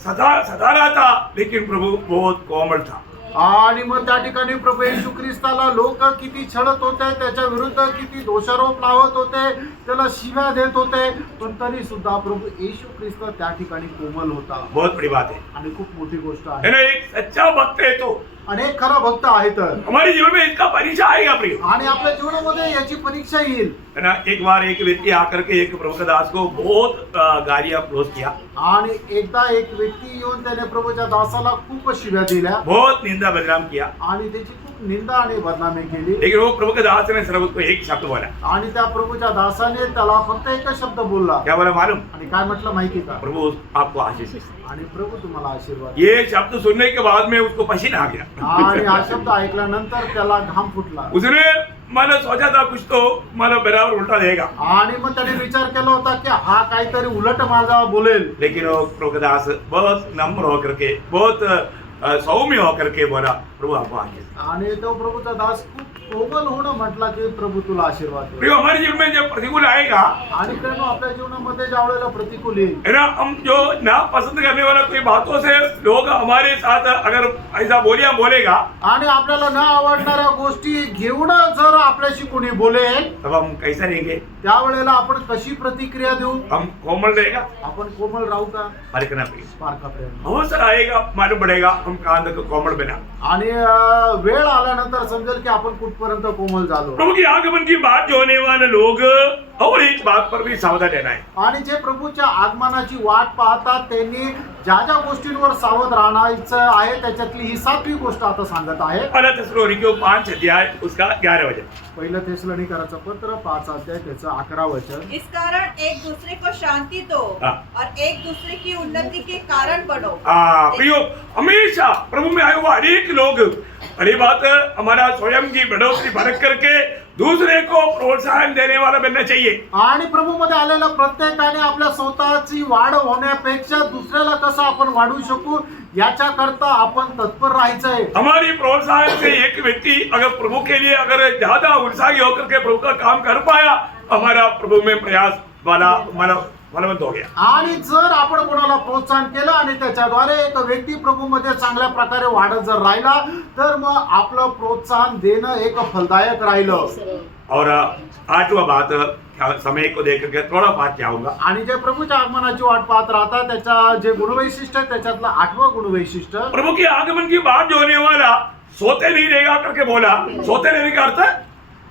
सता रहा था, लेकिन प्रभू बहुत कोमल था. आणि मग त्या ठिकाणी प्रभू येशू ख्रिस्ताला लोक किती छळत होते, त्याच्या विरुद्ध किती दोषारोप लावत होते, त्याला शिव्या देत होते, पण तरी सुद्धा प्रभू येशू ख्रिस्त त्या ठिकाणी कोमल होता. बहुत बड़ी बात है. आणि खूप मोठी गोष्ट है आहे. ना? एक सच्चा भक्त है तो आणि एक खरा भक्त आहे तर हमारे जीवन में इसका परीक्षा आएगा प्रिय. आणि आपल्या जीवनामध्ये याची परीक्षा येईल. है ना? एक बार एक व्यक्ति आकर के एक प्रभु दास को बहुत गालियां क्लोज किया. आणि एकदा एक व्यक्ती येऊन त्याने प्रभूच्या दासाला खूप शिव्या दिल्या बहुत निंदा बदनाम किया. आणि त्याची खूप निंदा आणि बदनामी केली. लेकिन वो प्रभु के दास ने सिर्फ उसको एक शब्द बोला. आणि त्या प्रभूच्या दासाने त्याला फक्त एकच शब्द बोलला. क्या बोला मालूम? आणि काय म्हटलं माहिती का? प्रभु आपको आशीष दे. आणि प्रभू तुम्हाला आशीर्वाद. ये शब्द सुनने के बाद में उसको पसीना आ आणि गया. हा शब्द ऐकल्यानंतर त्याला घाम फुटला. उसने मैंने सोचा था कुछ तो मैंने बराबर उल्टा देगा. आणि मग त्याने विचार केला होता की हा काहीतरी उलट माझा बोलेल. लेकिन वो प्रभु के दास बहुत नम्र होकर के, बहुत सौम्य होकर के बोला, प्रभु आपको आशीष दे. आणि तो प्रभूचा दास खूप कोमल होणं म्हटला की प्रभू तुला आशीर्वाद दे. प्रिय, हमारे जीवन में जब प्रतिकूल आएगा, आणि प्रेम आपल्या जीवनामध्ये ज्या वेळेला प्रतिकूल येईल, है ना, हम जो ना पसंद करने वाला कोई बातों से लोग हमारे साथ अगर ऐसा बोलियां बोलेगा, आणि आपल्याला न आवडणाऱ्या गोष्टी घेऊन जर आपल्याशी कोणी बोलेल तब हम कैसे रहेंगे? त्यावेळेला आपण कशी प्रतिक्रिया देऊ? हम कोमल रहेगा, आपण कोमल राहू का? हरकना पड़ेगा, बारका प्रेम. अवसर आएगा मालूम पड़ेगा हम कांद को कोमल बना. आणि वेळ आल्यानंतर समजेल की आपण कुठपर्यंत कोमल झालो. प्रभु की आगमन की बात जो होने वाले लोग और एक बात पर भी सावधान रहना है. आणि जे प्रभूच्या आगमनाची वाट पाहतात त्यांनी ज्या ज्या गोष्टींवर सावध राहण्याचं आहे त्याच्यातली ही 7वी गोष्ट आता सांगत आहे. पहला थिस्सलुनीकियों 5 अध्याय उसका 11 वचन. पहिलं थिस्सलुनीकराचं पत्र 5 अध्याय त्याचं 11 वचन. इस कारण एक दूसरे को शांति दो हाँ। और एक दूसरे की उन्नति के कारण बनो. प्रियो, हमेशा प्रभु में आए हुए अनेक लोग पहली बात हमारा स्वयं की बढ़ोतरी परख करके दूसरे को प्रोत्साहन देने वाला बनना चाहिए. आणि प्रभूमध्ये आलेल्या प्रत्येकाने आपल्या स्वतःची वाढ होण्यापेक्षा दुसऱ्याला कसं आपण वाढवू शकू याच्या करता आपण तत्पर राहायचंय. हमारी प्रोत्साहन से एक व्यक्ति अगर प्रभु के लिए अगर ज्यादा उत्साही होकर के प्रभु का काम कर पाया, हमारा प्रभु में प्रयास वाला फलवंत हो गया. आणि जर आपण कोणाला प्रोत्साहन केलं आणि त्याच्याद्वारे एक व्यक्ती प्रभूमध्ये चांगल्या प्रकारे वाढत जर राहिला तर मग आपलं प्रोत्साहन देणं एक फलदायक राहिलं. और 8वां बात समय को देख करके थोड़ा बात जाऊंगा. आणि जे प्रभूच्या आगमनाची वाट पाहत राहतात त्याच्या जे गुणवैशिष्ट्य त्याच्यातलं 8वं गुणवैशिष्ट्य. प्रभु के आगमन की बात जो होने वाला सोते नहीं रहेगा करके बोला. सोते रहने का अर्थ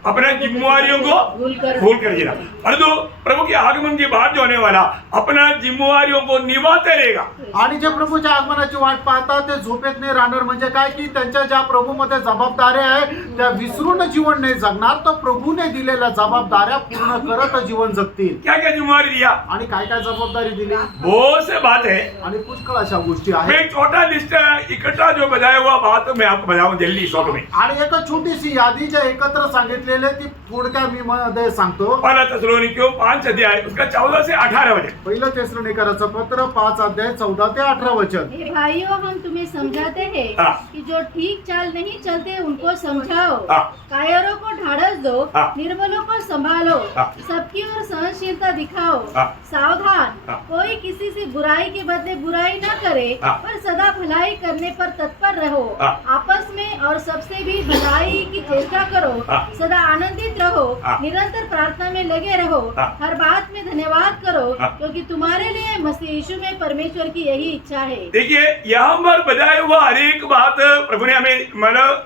अपने जिम्मेवारियों को भूल कर जीना. परंतु प्रभु के आगमन की बात जो होने वाला अपना जिम्मेवारियों को निभाते रहेगा. आणि जे प्रभूच्या आगमनाची वाट पाहतात ते झोपेत नाही राहणार. म्हणजे काय की त्यांच्या ज्या प्रभूमध्ये जबाबदाऱ्या आहे त्या विसरून जीवन नाही जगणार, तर प्रभूने दिलेल्या जबाबदाऱ्या पूर्ण करत जीवन जगतील. क्या क्या जिम्मेवारी दिया? आणि काय काय जबाबदारी दिली बहुत से बात है. आणि पुष्कळ अशा गोष्टी मैं आहेत. एक छोटा लिस्ट इकट्ठा जो बताया हुआ बात मैं आपको बताऊं जल्दी शॉर्ट में. आणि एक छोटीशी यादी जे एकत्र सांगितलेले ती थोडक्या मी मध्ये सांगतो. पहला थिस्सलुनीकियों 5 अध्याय उसका 14 से 18 वचन. पहिलं थिस्सलुनीकराचं पत्र 5 अध्याय 14 ते 18 वचन. हे भाइयों, हम तुम्हें समझाते हैं हाँ। कि जो ठीक चाल नहीं चलते उनको समझाओ, हाँ। कायरों को ढाढ़स दो, हाँ। निर्बलों को संभालो, हाँ। सबकी ओर सहनशीलता दिखाओ, हाँ। सावधान, हाँ। कोई किसी से बुराई के बदले बुराई न करे, हाँ। पर सदा भलाई करने पर तत्पर रहो, हाँ। आपस में और सबसे भी भलाई की चेष्टा करो, हाँ। सदा आनंदित रहो, हाँ। निरंतर प्रार्थना में लगे रहो, हाँ। हर बात में धन्यवाद करो, हाँ। क्योंकि तुम्हारे लिए मसीह यीशु में परमेश्वर की यही इच्छा है. देखिए यहाँ पर बताया हुआ हर एक बात प्रभु ने हमें मतलब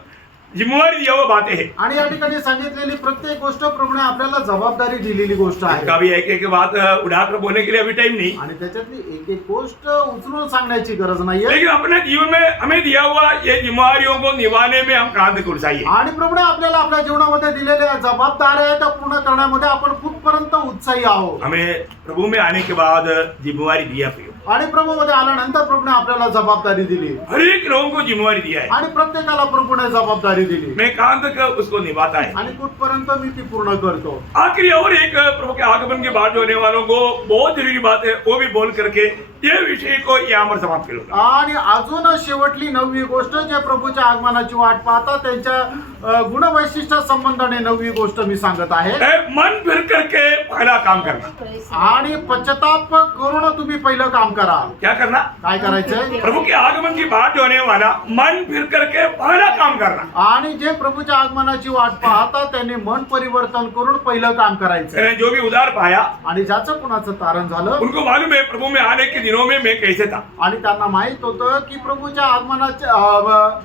जिम्मेवारी दिया हुआ बातें हैं. आणि या ठिकाणी सांगितलेली प्रत्येक गोष्ट प्रभूने आपल्याला जबाबदारी दिलेली गोष्ट आहे. कभी एक एक बात उड़ाकर बोलने के लिए अभी टाइम नहीं. आणि त्याच्यातली एक एक गोष्ट उचलून सांगण्याची गरज नाहीये. लेकिन अपने जीवन में हमें दिया हुआ ये जिम्मेवारियों को निभाने में हम कांध कुर्साइए. आणि प्रभूने आपल्याला आपल्या जीवनामध्ये दिलेल्या जबाबदाऱ्या आहेत त्या पूर्ण करण्यामध्ये आपण कुठपर्यंत उत्साही आहोत. हमें प्रभु में आने के बाद जिम्मेवारी दिया प्रियो. आणि प्रभूमध्ये आल्यानंतर प्रभूने आपल्याला जबाबदारी दिली हर एक लोगों को जिम्मेवारी दिया है. आणि प्रत्येकाला प्रभूने जबाबदारी दिली मैं कांध का उसको निभाता है. आणि कुठपर्यंत मी ती पूर्ण करतो. आखिरी और एक प्रभु के आगमन के बाद होने वालों को बहुत जरूरी बात है वो भी बोल करके ये विषय को यहाँ पर समाप्त करूंगा. आणि अजून शेवटली 9वी गोष्ट जे प्रभूच्या आगमनाची वाट पाहतात त्यांच्या गुणवैशिष्ट्य संबंधाने 9वी गोष्ट मी सांगत आहे. मन फिर करके पहला काम करना. आणि पश्चाताप करून तुम्ही पहिलं काम करा. क्या करना? काय करायचंय? प्रभु के आगमन की बात होने वाला मन फिर करके पहला काम करना. आणि जे प्रभूच्या आगमनाची वाट पाहतात त्यांनी मन परिवर्तन करून पहिलं काम करायचं. मैंने जो भी उधार पाया आणि ज्याचं कुणाचं तारण झालं उनको मालूम है प्रभु में आने के दिनों में मैं कैसे था. आणि त्यांना माहित होतं की प्रभूच्या आगमनाच्या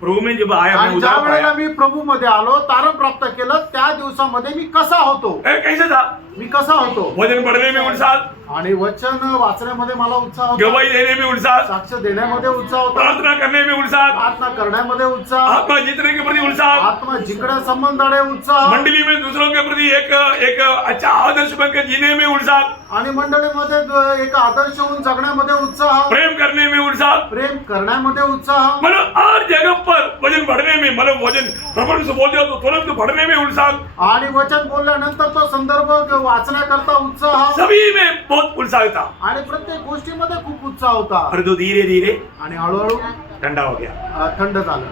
प्रभु में जब आया मैं आणि ज्या उधार वेळेला पाया. मी प्रभूमध्ये आलो तारण प्राप्त केलं त्या दिवसामध्ये मी कसा होतो कैसे था? मी कसा होतो. वजन बढ़ने में उत्साह, आणि वचन वाचण्यामध्ये मला उत्साह होता. गवाही देने में उत्साह, साक्ष देण्यामध्ये उत्साह होता. प्रार्थना करने में उत्साह, प्रार्थना करण्यामध्ये उत्साह. आत्मा जीतने के प्रति उत्साह, आत्मा जिंकण्या संबंधाने उत्साह. मंडली में दूसरों के प्रति एक अच्छा आदर्श बनकर जीने में उत्साह, आणि मंडळीमध्ये एक आदर्श होऊन जगण्यामध्ये उत्साह. प्रेम करने में उत्साह. प्रेम करण्यामध्ये उत्साह. मतलब हर जगह पर वजन बढ़ने में मतलब वजन प्रबल से बोल दिया तो तुरंत बढ़ने में उत्साह. आणि वचन बोलल्यानंतर तो संदर्भ वाचण्याकरता उत्साह. सभी में बहुत उत्साह था. आणि प्रत्येक गोष्टीमध्ये खूप उत्साह होता. और तो धीरे धीरे आणि हळूहळू ठंडा हो गया. थंड झालं.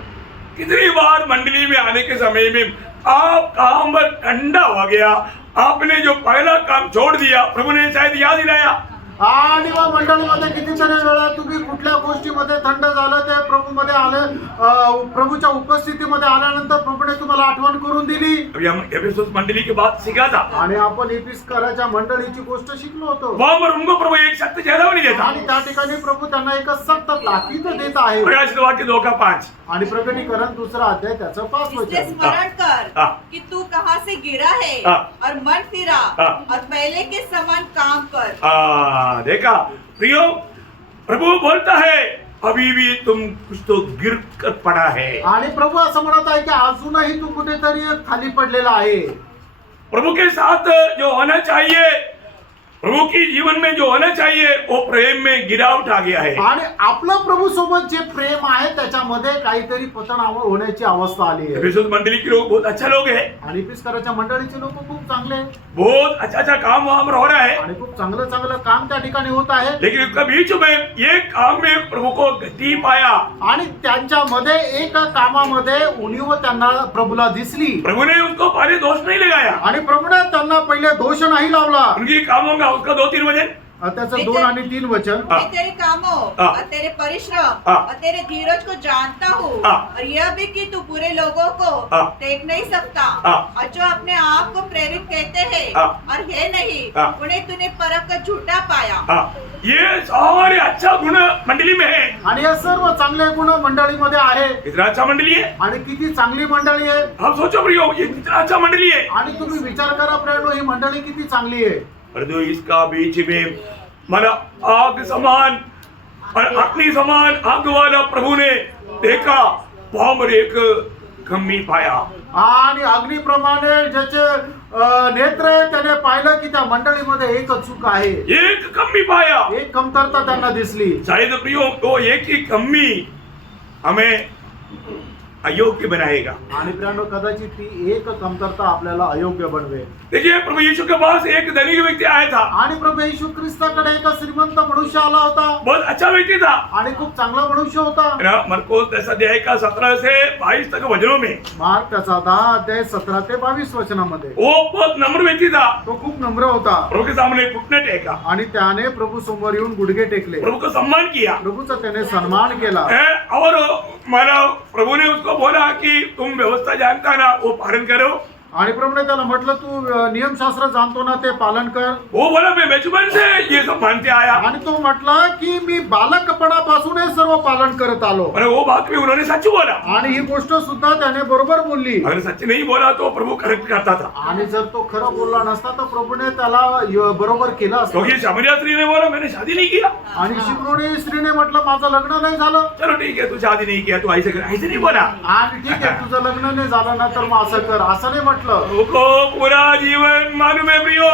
कितनी बार मंडली में आने के समय में आप काम पर ठंडा हो गया, आपने जो पहला काम छोड़ दिया, प्रभु ने शायद याद दिलाया. आणि मग मंडळीमध्ये कितीतरी वेळा तुम्ही कुठल्या गोष्टीमध्ये थंड झालं ते प्रभूमध्ये आले, प्रभूच्या उपस्थितीमध्ये आल्यानंतर प्रभूने तुम्हाला आठवण करून दिली. अभी हम एफेसुस मंडली की बात सीखा था, आणि आपण एपिस्कराच्या मंडळीची गोष्ट शिकलो होतो. वहां पर उनको प्रभु एक सख्त चेतावनी देता. आणि त्या ठिकाणी प्रभू त्यांना एक सक्त ताकीद देत आहे. प्रकाशित वाक्य 2:5. आणि प्रकटीकरण 2 अध्याय त्याचं 5 इसलिए वचन. स्मरण कर हाँ। कि तू कहाँ से गिरा है हाँ। और मन फिरा हाँ। और पहले के समान काम कर. देखा प्रियो, प्रभु बोलता है अभी भी तुम कुछ तो गिर कर पड़ा है. आणि प्रभू असं म्हणत आहे की अजूनही तू कुठेतरी खाली पडलेला आहे. प्रभु के साथ जो होना चाहिए, प्रभु की जीवन में जो होना चाहिए, वो प्रेम में गिरावट आ गया है. आणि आपलं प्रभू सोबत जे प्रेम आहे त्याच्यामध्ये काहीतरी पतन होण्याची अवस्था आली आहे. एफेसुस मंडली के लोग बहुत अच्छा लोग हैं, आणि एपिस्कराच्या मंडळीचे लोक खूप चांगले आहेत. बहुत अच्छा काम वहां पर हो रहा है, आणि खूप चांगलं चांगलं काम त्या ठिकाणी होत आहे. लेकिन उसका बीच में ये काम में प्रभु को गति पाया. आणि त्यांच्यामध्ये एक कामामध्ये उणीव त्यांना प्रभूला दिसली. प्रभु ने उसको पहले दोष नहीं लगाया, आणि प्रभूने त्यांना पहिले दोष नाही लावला. उनकी कामों का उसका 2-3 वचन. त्याचं 2 आणि 3 वचन. मैं तेरे कामों हाँ। और तेरे परिश्रम हाँ। और तेरे धीरज को जानता हूँ हाँ। और यह भी कि तू बुरे लोगों को हाँ। देख नहीं सकता हाँ। और जो अपने आप को प्रेरित कहते हैं हाँ। और है नहीं हाँ। उन्हें तूने परख कर झूठा पाया. ये सारे अच्छा गुण मंडली में है. आणि या सर्व चांगले गुण मंडळीमध्ये आहे. कितना अच्छा मंडली है. आणि किती चांगली मंडळी आहे. आप सोचो प्रियो, ये कितना अच्छा मंडली है. आणि तुम्ही विचार करा प्रियो, ही मंडळी किती चांगली आहे. परंतु इसका बीच में माना आग समान और अग्नि समान आग वाला प्रभु ने देखा, वहां पर एक कमी पाया. आणि अग्निप्रमाणे ज्याचे नेत्र आहे त्याने पाहिलं की त्या मंडळीमध्ये एक चूक आहे, एक कमी पाया. एक कमतरता त्यांना दिसली. शायद प्रियो वो एक ही कमी हमें अयोग्य बनाएगा. आणि प्रियानो, कदाचित ती एक कमतरता आपल्याला अयोग्य बनवे. देखिए, प्रभु यीशु के पास एक धनिक व्यक्ति आया था, आणि प्रभू येशू ख्रिस्ताकडे एक श्रीमंत मनुष्य आला होता. बहुत अच्छा व्यक्ति था. आणि खूप चांगला मनुष्य होता. मरकुस 10 अध्याय का 17 से 22 तक वचनों में मार्क त्याचा 10 अध्याय 17 ते 22 वचनामध्ये वो बहुत नम्र व्यक्ति था. तो खूप नम्र होता. प्रभु के सामने घुटने टेका, आणि त्याने प्रभू समोर येऊन गुडघे टेकले. प्रभु को सम्मान किया. प्रभूचा त्याने सन्मान केला. और माना प्रभु ने उसको बोला कि तुम व्यवस्था जानता ना, वो पालन करो. आणि प्रभूने त्याला म्हटलं, तू नियमशास्त्र जाणतो ना, ते पालन कर. वो बोला मैं बचपन से ये सब मानते आया. आणि तो म्हटला की मी बालकपणापासून हे सर्व पालन करत आलो. और वो बात भी उन्होंने सच बोला. आणि ही गोष्ट सुद्धा त्याने बरोबर बोलली. अगर सच नहीं बोला तो प्रभु करेक्ट करता था. आणि जर तो खरं बोलला नसता तर प्रभूने त्याला बरोबर केलं असतं. क्योंकि सामरिया स्त्री ने बोला मैंने शादी नहीं किया. आणि शिमरोनी स्त्रीने म्हटलं, माझं लग्न नाही झालं. चलो ठीक है, तू शादी नहीं किया, तू ऐसे कर, ऐसे नहीं बोला. आणि ठीक आहे, तुझं लग्न नाही झालं ना, तर मग असं कर, असं नाही म्हटलं. प्रभु को पूरा जीवन मालूम है प्रियो,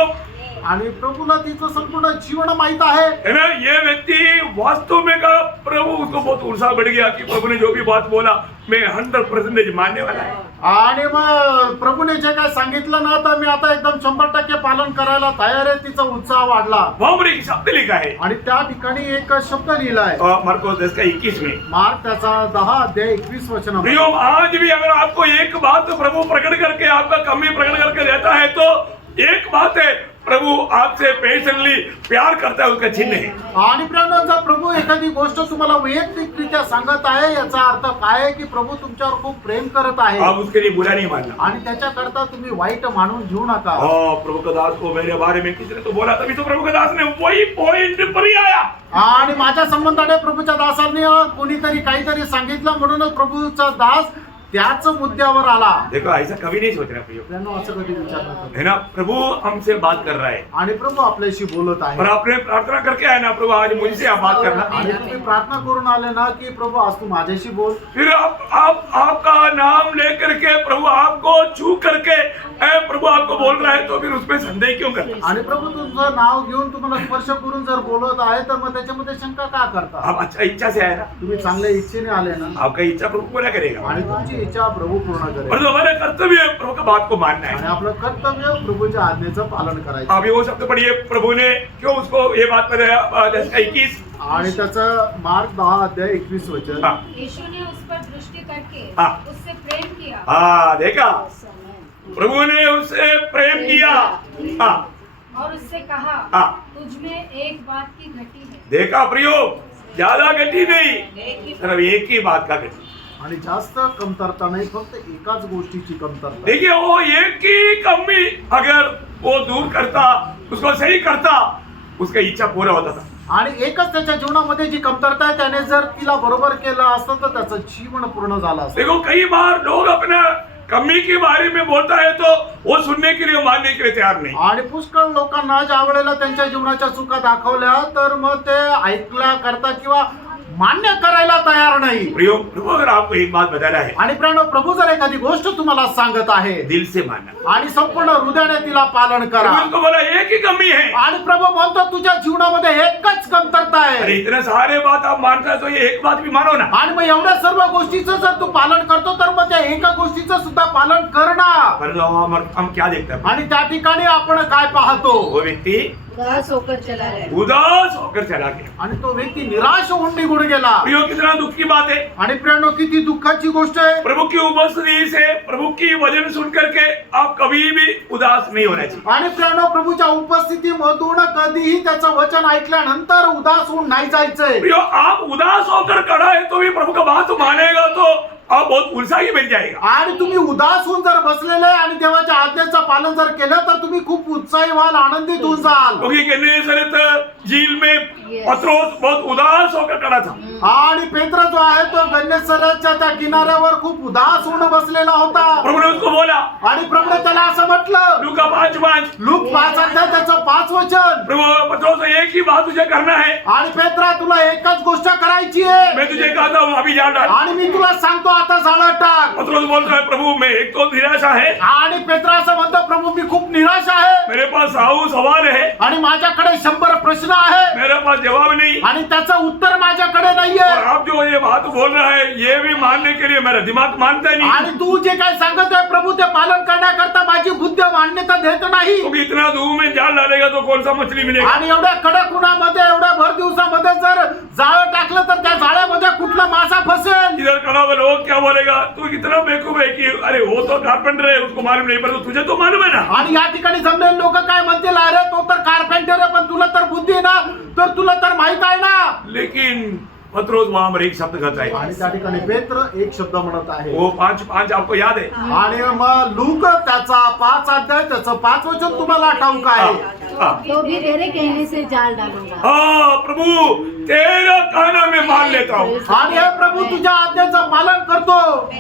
आणि प्रभूला तिचं संपूर्ण जीवन माहित आहे. है ना. ये व्यक्ति वास्तव में का प्रभु उसको बहुत उत्साह बढ़ गया कि प्रभु ने जो भी बात बोला मैं 100% मानने वाला है. आणि मग प्रभूने जे काय सांगितलं ना, तर मी आता एकदम 100% पालन करायला तयार आहे. तिचा उत्साह वाढला. वहां पर एक शब्द लिखा है आणि त्या ठिकाणी एक शब्द लिहिलाय मरकुस 10 का 21 में. मार्क त्याचा 10 अध्याय 21 वचन. प्रियो, आज भी अगर आपको एक बात प्रभु प्रकट करके आपका कमी प्रकट करके देता है तो एक बात है, प्रभु आपसे पेशेंटली प्यार करता है, उसका चिन्ह है. आणि प्रियानो, जर प्रभू एखादी गोष्ट तुम्हाला वैयक्तिकरित्या सांगत आहे, याचा अर्थ काय आहे की प्रभू तुमच्यावर खूप प्रेम करत आहे. आप उसके लिए बुरा नहीं मानना. आणि त्याच्याकरता तुम्ही वाईट मानून घेऊ नका. प्रभु का दास को मेरे बारे में किसी ने तो बोला, तभी तो प्रभु का दास ने वही पॉइंट पर ही आया. आणि माझ्या संबंधाने प्रभूच्या दासाने कोणीतरी काहीतरी सांगितलं म्हणूनच प्रभूचा दास त्याच मुद्द्यावर आला. देखो, ऐसा कभी नहीं सोचना प्रियो, प्रियानो, असं कधी विचार नका. है ना. प्रभु हमसे बात कर रहा है आणि प्रभू आपल्याशी बोलत आहे. और आपने प्रार्थना करके आए ना, प्रभु आज मुझसे आप बात करना. आणि तुम्ही प्रार्थना करून आले ना की प्रभू आज तू माझ्याशी बोल. फिर आप आपका नाम लेकर के प्रभु आपको छू करके प्रभु आपको बोल रहा है, तो फिर उसमें संदेह क्यों करना. आणि प्रभू तुमचं नाव घेऊन तुम्हाला स्पर्श करून जर बोलत आहे तर मग त्याच्यामध्ये शंका का करता. आप अच्छा इच्छा से आए ना, तुम्ही चांगल्या इच्छेने आले ना, आपका इच्छा प्रभु पूरा करेगा. आणि तुमची इच्छा प्रभू पूर्ण करेल. और हमारा कर्तव्य है प्रभु का बात को मानना आणि है. आपलं कर्तव्य प्रभूच्या आज्ञेचं पालन करायचं. अभी वो शब्द पढ़िए, प्रभु ने क्यों उसको ये बात बताया 10 का 21. आणि त्याचं मार्क 10 अध्याय 21 वचन. हाँ. यीशु ने उस पर दृष्टि करके हाँ. उससे प्रेम किया. हाँ, देखा, प्रभु ने उससे प्रेम किया. हाँ, और उससे कहा, हाँ। तुझ में एक बात की घटी है। देखा प्रयोग, ज्यादा गति नहीं, एक ही सिर्फ एक ही बात का गति। आणि जास्त कमतरता नाही, फक्त एकाच गोष्टीची कमतरता. देखिए वो एक ही कमी अगर वो दूर करता, उसको सही करता, उसका इच्छा पूरा होता था. आणि एकच त्याच्या जीवनामध्ये जी कमतरता आहे त्याने जर तिला बरोबर केलं असतं तर त्याचं जीवन पूर्ण झालं असतं. देखो कई बार लोग अपना कमी के बारे में बोलता है तो वो सुनने के लिए मानने के लिए तैयार नहीं. आणि पुष्कळ लोकांना ज्या वेळेला त्यांच्या जीवनाच्या चुका दाखवल्या तर मग ते ऐकल्या करता किंवा मान्य करायला तयार नाही. प्रियो प्रभु अगर आपको एक बात बताना है, आणि प्रियानो, प्रभू जर एखादी गोष्ट तुम्हाला सांगत आहे दिल से मानना. आणि संपूर्ण हृदयाने तिला पालन करा. प्रभु उसको बोला एक ही कमी है. आणि प्रभू म्हणतो तुझ्या जीवनामध्ये एकच कमतरता अरे आहे. इतने सारे बात आप मानता है तो ये एक बात भी मानो ना. आणि मग एवढ्या सर्व गोष्टीचं जर तू पालन करतो तर मग त्या एका गोष्टीचं सुद्धा पालन कर ना. पर हम क्या देखते हैं, आणि त्या ठिकाणी आपण काय पाहतो, वो व्यक्ति उदास होकर चला गया. उदास होकर चला गया. आणि तो व्यक्ती निराश होऊन निघून गेला. प्रियो कितना दुख की बात है. आणि प्रियानो, किती दुःखाची गोष्ट आहे. प्रभु की उपस्थिति से, प्रभु की वचन सुन करके आप कभी भी उदास नहीं होना चाहिए. आणि प्रियानो, प्रभूच्या उपस्थितीमधून कधीही त्याचं वचन ऐकल्यानंतर उदास होऊन नाही जायचंय. प्रियो आप उदास होकर खड़ा है तो भी प्रभु का बात मानेगा तो आप बहुत उत्साही बन जाएगा. आणि तुम्ही उदास होऊन जर बसलेले आणि देवाच्या आज्ञेचं पालन जर केलं तर तुम्ही खूप उत्साही व्हाल, आनंदित होऊन जाल. क्योंकि गेनेसरेत झील में पत्रोस बहुत उदास होकर खड़ा था. आणि पेत्र जो आहे तो गन्नेसरच्या त्या किनाऱ्यावर खूप उदास होऊन बसलेला होता. प्रभु ने उसको बोला, आणि प्रभूने त्याला असं म्हटलं, लूका 5:5, लूक 5 अध्याय त्याचं 5 वचन, प्रभु पत्रोस एक ही बात तुझे करना है. आणि पेत्रा तुला एकच गोष्ट करायची आहे. मैं तुझे कहता हूँ अभी जान डाल. आणि मी तुला सांगतो आता जाळं टाक. पत्रोस बोलता है, प्रभु मैं एक तो निराशा है, आणि पेत्रा असं म्हणतो, प्रभू मी खूप निराश आहे. मेरे पास 100 सवाल है, आणि माझ्याकडे 100 प्रश्न आहे. मेरे पास जवाब नहीं. आणि त्याचं उत्तर माझ्याकडे नाहीये. और आप जो ये बात बोल रहा है ये भी मानने के लिए मेरा दिमाग मानता नहीं. आणि तू जे काय सांगत आहे प्रभू ते पालन करण्याकरता माझी बुद्धी मान्यता देत नाही. क्योंकि इतना धूप में जाल डालेगा तो कौन सा मछली मिलेगा. आणि एवढ्या कडक उन्हामध्ये एवढ्या भर दिवसामध्ये जर जाळं टाकलं तर त्या जाळ्यामध्ये कुठला मासा फसेल. इधर खड़ा हुआ लोग क्या बोलेगा, तू इतना बेवकूफ है कि अरे वो तो कारपेंटर है उसको मालूम नहीं, पर तो तुझे तो मालूम है ना. आणि या ठिकाणी जमलेले लोक काय म्हणतील, अरे तो तर कारपेंटर आहे पण तुला तर बुद्धी आहे ना, तर तुला तर माहित आहे ना. लेकिन पत्रोस वहां पर एक शब्द कहता है, आणि त्या ठिकाणी पेत्र एक शब्द म्हणत आहे. वो 5:5 आपको याद है. आणि मग लूक त्याचा 5 अध्याय त्याचं 5 वचन तुम्हाला ठाऊक आहे. तो भी तेरे कहने से जाल डालूंगा. हाँ प्रभु तेरा कहना मैं मान लेता हूँ. आणि हे प्रभू तुझ्या आज्ञेचं पालन करतो.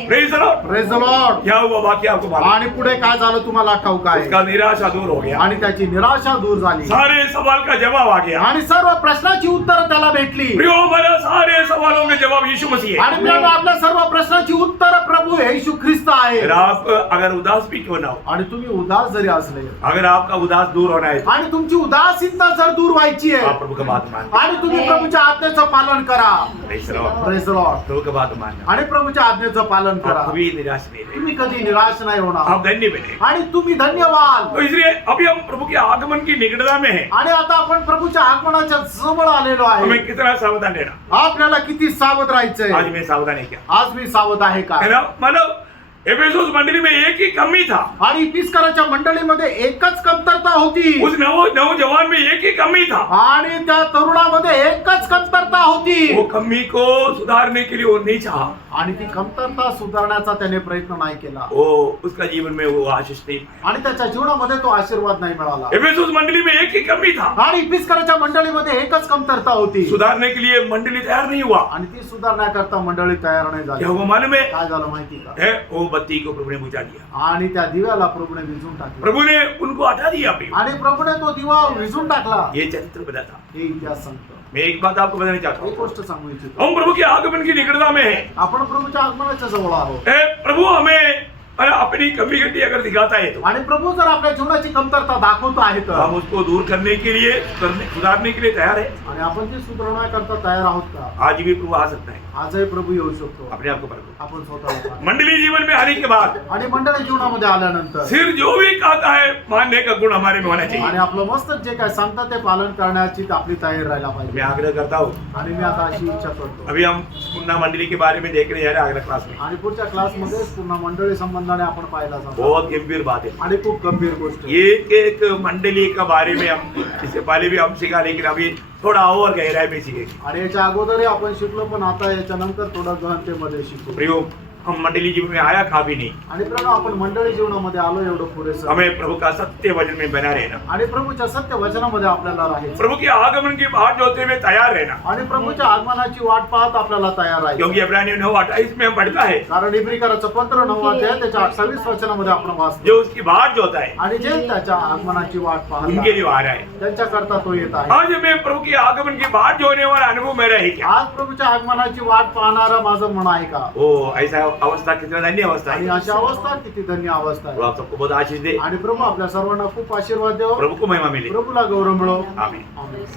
Praise the Lord. Praise the Lord. क्या हुआ बाकी आपको मालूम. आणि पुढे काय झालं तुम्हाला ठाऊक आहे. उसका निराशा दूर हो गया, आणि त्याची निराशा दूर झाली. सारे सवाल का जवाब आ गया. आणि सर्व प्रश्नाची उत्तर त्याला भेटली. प्रियो हमारे सारे सवालों के जवाब यीशु मसीह है. आणि प्रियानो, आपल्या सर्व प्रश्नाची उत्तर प्रभू येशू ख्रिस्त आहे. अगर आप अगर उदास भी क्यों ना हो, आणि तुम्ही उदास जरी असले अगर आपका उदास दूर होना है आणि तुमची उदासीनता जर दूर व्हायची आप आहे प्रभु का बात मान. आणि तुम्ही प्रभूच्या आज्ञेचं पालन करा. Praise the Lord. Praise the Lord. प्रभु का बात मानना. आणि प्रभूच्या आज्ञेचं पालन करा. आप कभी निराश नहीं रहे, तुम्ही कधी निराश नाही होणार. आप धन्य बने. आणि तुम्ही धन्यवाद. तो इसलिए अभी हम प्रभु के आगमन की निकटता में हैं. आणि आता आपण प्रभूच्या आगमनाच्या जवळ आलेलो आहे. हमें कितना सावधान रहना. आपल्याला किती सावध राहायचंय. आज मैं सावधान है क्या आज मी सावध आहे का. है ना. मतलब एफेसुस मंडली में एक ही कमी था. आणि इफिसकराच्या मंडळीमध्ये एकच कमतरता होती. उस नौजवान में एक ही कमी था. आणि त्या तरुणामध्ये एकच कमतरता होती. वो कमी को सुधारने के लिए वो नहीं चाहा. आणि ती कमतरता सुधारण्याचा त्याने प्रयत्न नाही केला. वो उसका जीवन में वो आशीष नहीं. आणि त्याच्या जीवनामध्ये तो आशीर्वाद नाही मिळाला. एफेसुस मंडली में एक ही कमी था. आणि इफिसकराच्या मंडळीमध्ये एकच कमतरता होती. सुधारने के लिए मंडली तैयार नहीं हुआ. आणि ती सुधारण्याकरता मंडळी तयार नाही क्या झाली. हुआ मालूम है, काय झालं माहिती का. है वो बत्ती को प्रभु ने बुझा दिया. आणि त्या दिव्याला प्रभूने विझून टाकलं. प्रभु ने उनको हटा दिया. अभी आणि प्रभूने तो दिवा विझून टाकला. ये चरित्र बना था. हे इतिहास सांगतो. मैं एक बात आपको बताना चाहता एक हूँ, गोष्ट सांगू इच्छितो. हम प्रभु के आगमन की निकटता में हैं. आपण प्रभूच्या आगमनाच्या जवळ आहोत. प्रभु हमें अपनी कमी घटी अगर दिखाता है तो आणि प्रभू जर आपल्या जीवनाची कमतरता दाखवतो आहे तर हम उसको दूर करने के लिए सुधारने के लिए तैयार है. आणि आपण ती सुधारण्याकरता तयार आहोत का. आज भी प्रभु आ सकता है. आजही प्रभू येऊ शकतो. अपने आप को परखो. आपण स्वतःला मंडली जीवन में आने के बाद आणि मंडळी जीवनामध्ये आल्यानंतर सिर जो भी कहता है मानने का गुण हमारे में होना चाहिए. आणि आपलं मस्तक जे काय सांगतात ते पालन करण्याची आपली तयारी राहायला मैं पाहिजे. आग्रह करता हूँ. आणि मी आता अशी इच्छा करतो. अभी हम पुन्ना मंडली के बारे में देख रहे हैं आगरा क्लास में. आणि पुढच्या क्लासमध्ये पुन्हा मंडळी संबंध आनंदाने आपण पाहायला जातो बहुत गंभीर बात है। आणि खूप गंभीर गोष्ट आहे. एक एक मंडली के बारे में हम इससे पहले भी हम सीखा, लेकिन अभी थोड़ा और गहराई में सीखेंगे। आणि याच्या अगोदरही आपण शिकलो, पण आता याच्यानंतर थोडं गहनतेमध्ये शिकू. प्रयोग हम मंडली जीवन में आया काफी नहीं, आणि प्रभू आपण मंडळी जीवनामध्ये आलो एवढं पुरेसं. हमें प्रभु का सत्य वचन में बना रहना, आणि प्रभूच्या सत्य वचनामध्ये आपल्याला राहायचं, प्रभु के आगमन की बाट जोते हुए तैयार रहना। आणि प्रभूच्या आगमनाची वाट पाहत आपल्याला तयार राहायचं. क्योंकि इब्रानियों 9:28 में हम पढ़ता है, कारण इब्रिकराचं पत्र 9 अध्याय त्याच्या 28 वचनामध्ये आपण वाचतो, जो उसकी बाट जोता है आणि जे त्याच्या आगमनाची वाट उनके पाहतात लिए आ रहा है। त्यांच्याकरता तो येत आहे. आज मैं प्रभु के आगमन की बाट जोने वाला अनुभव मेरा है क्या? आज प्रभूच्या आगमनाची वाट पाहणारा माझं मन आहे का? ओ ऐसा अवस्था कितना धन्य अवस्था आणि है। अशी अवस्था किती धन्य अवस्था प्रभु आहे. आप सबको बहुत आशीष दे, आणि प्रभू आपल्या सर्वांना खूप आशीर्वाद देव. प्रभु को महिमा मिले। प्रभूला गौरव मिळो. आमीन। आमेन.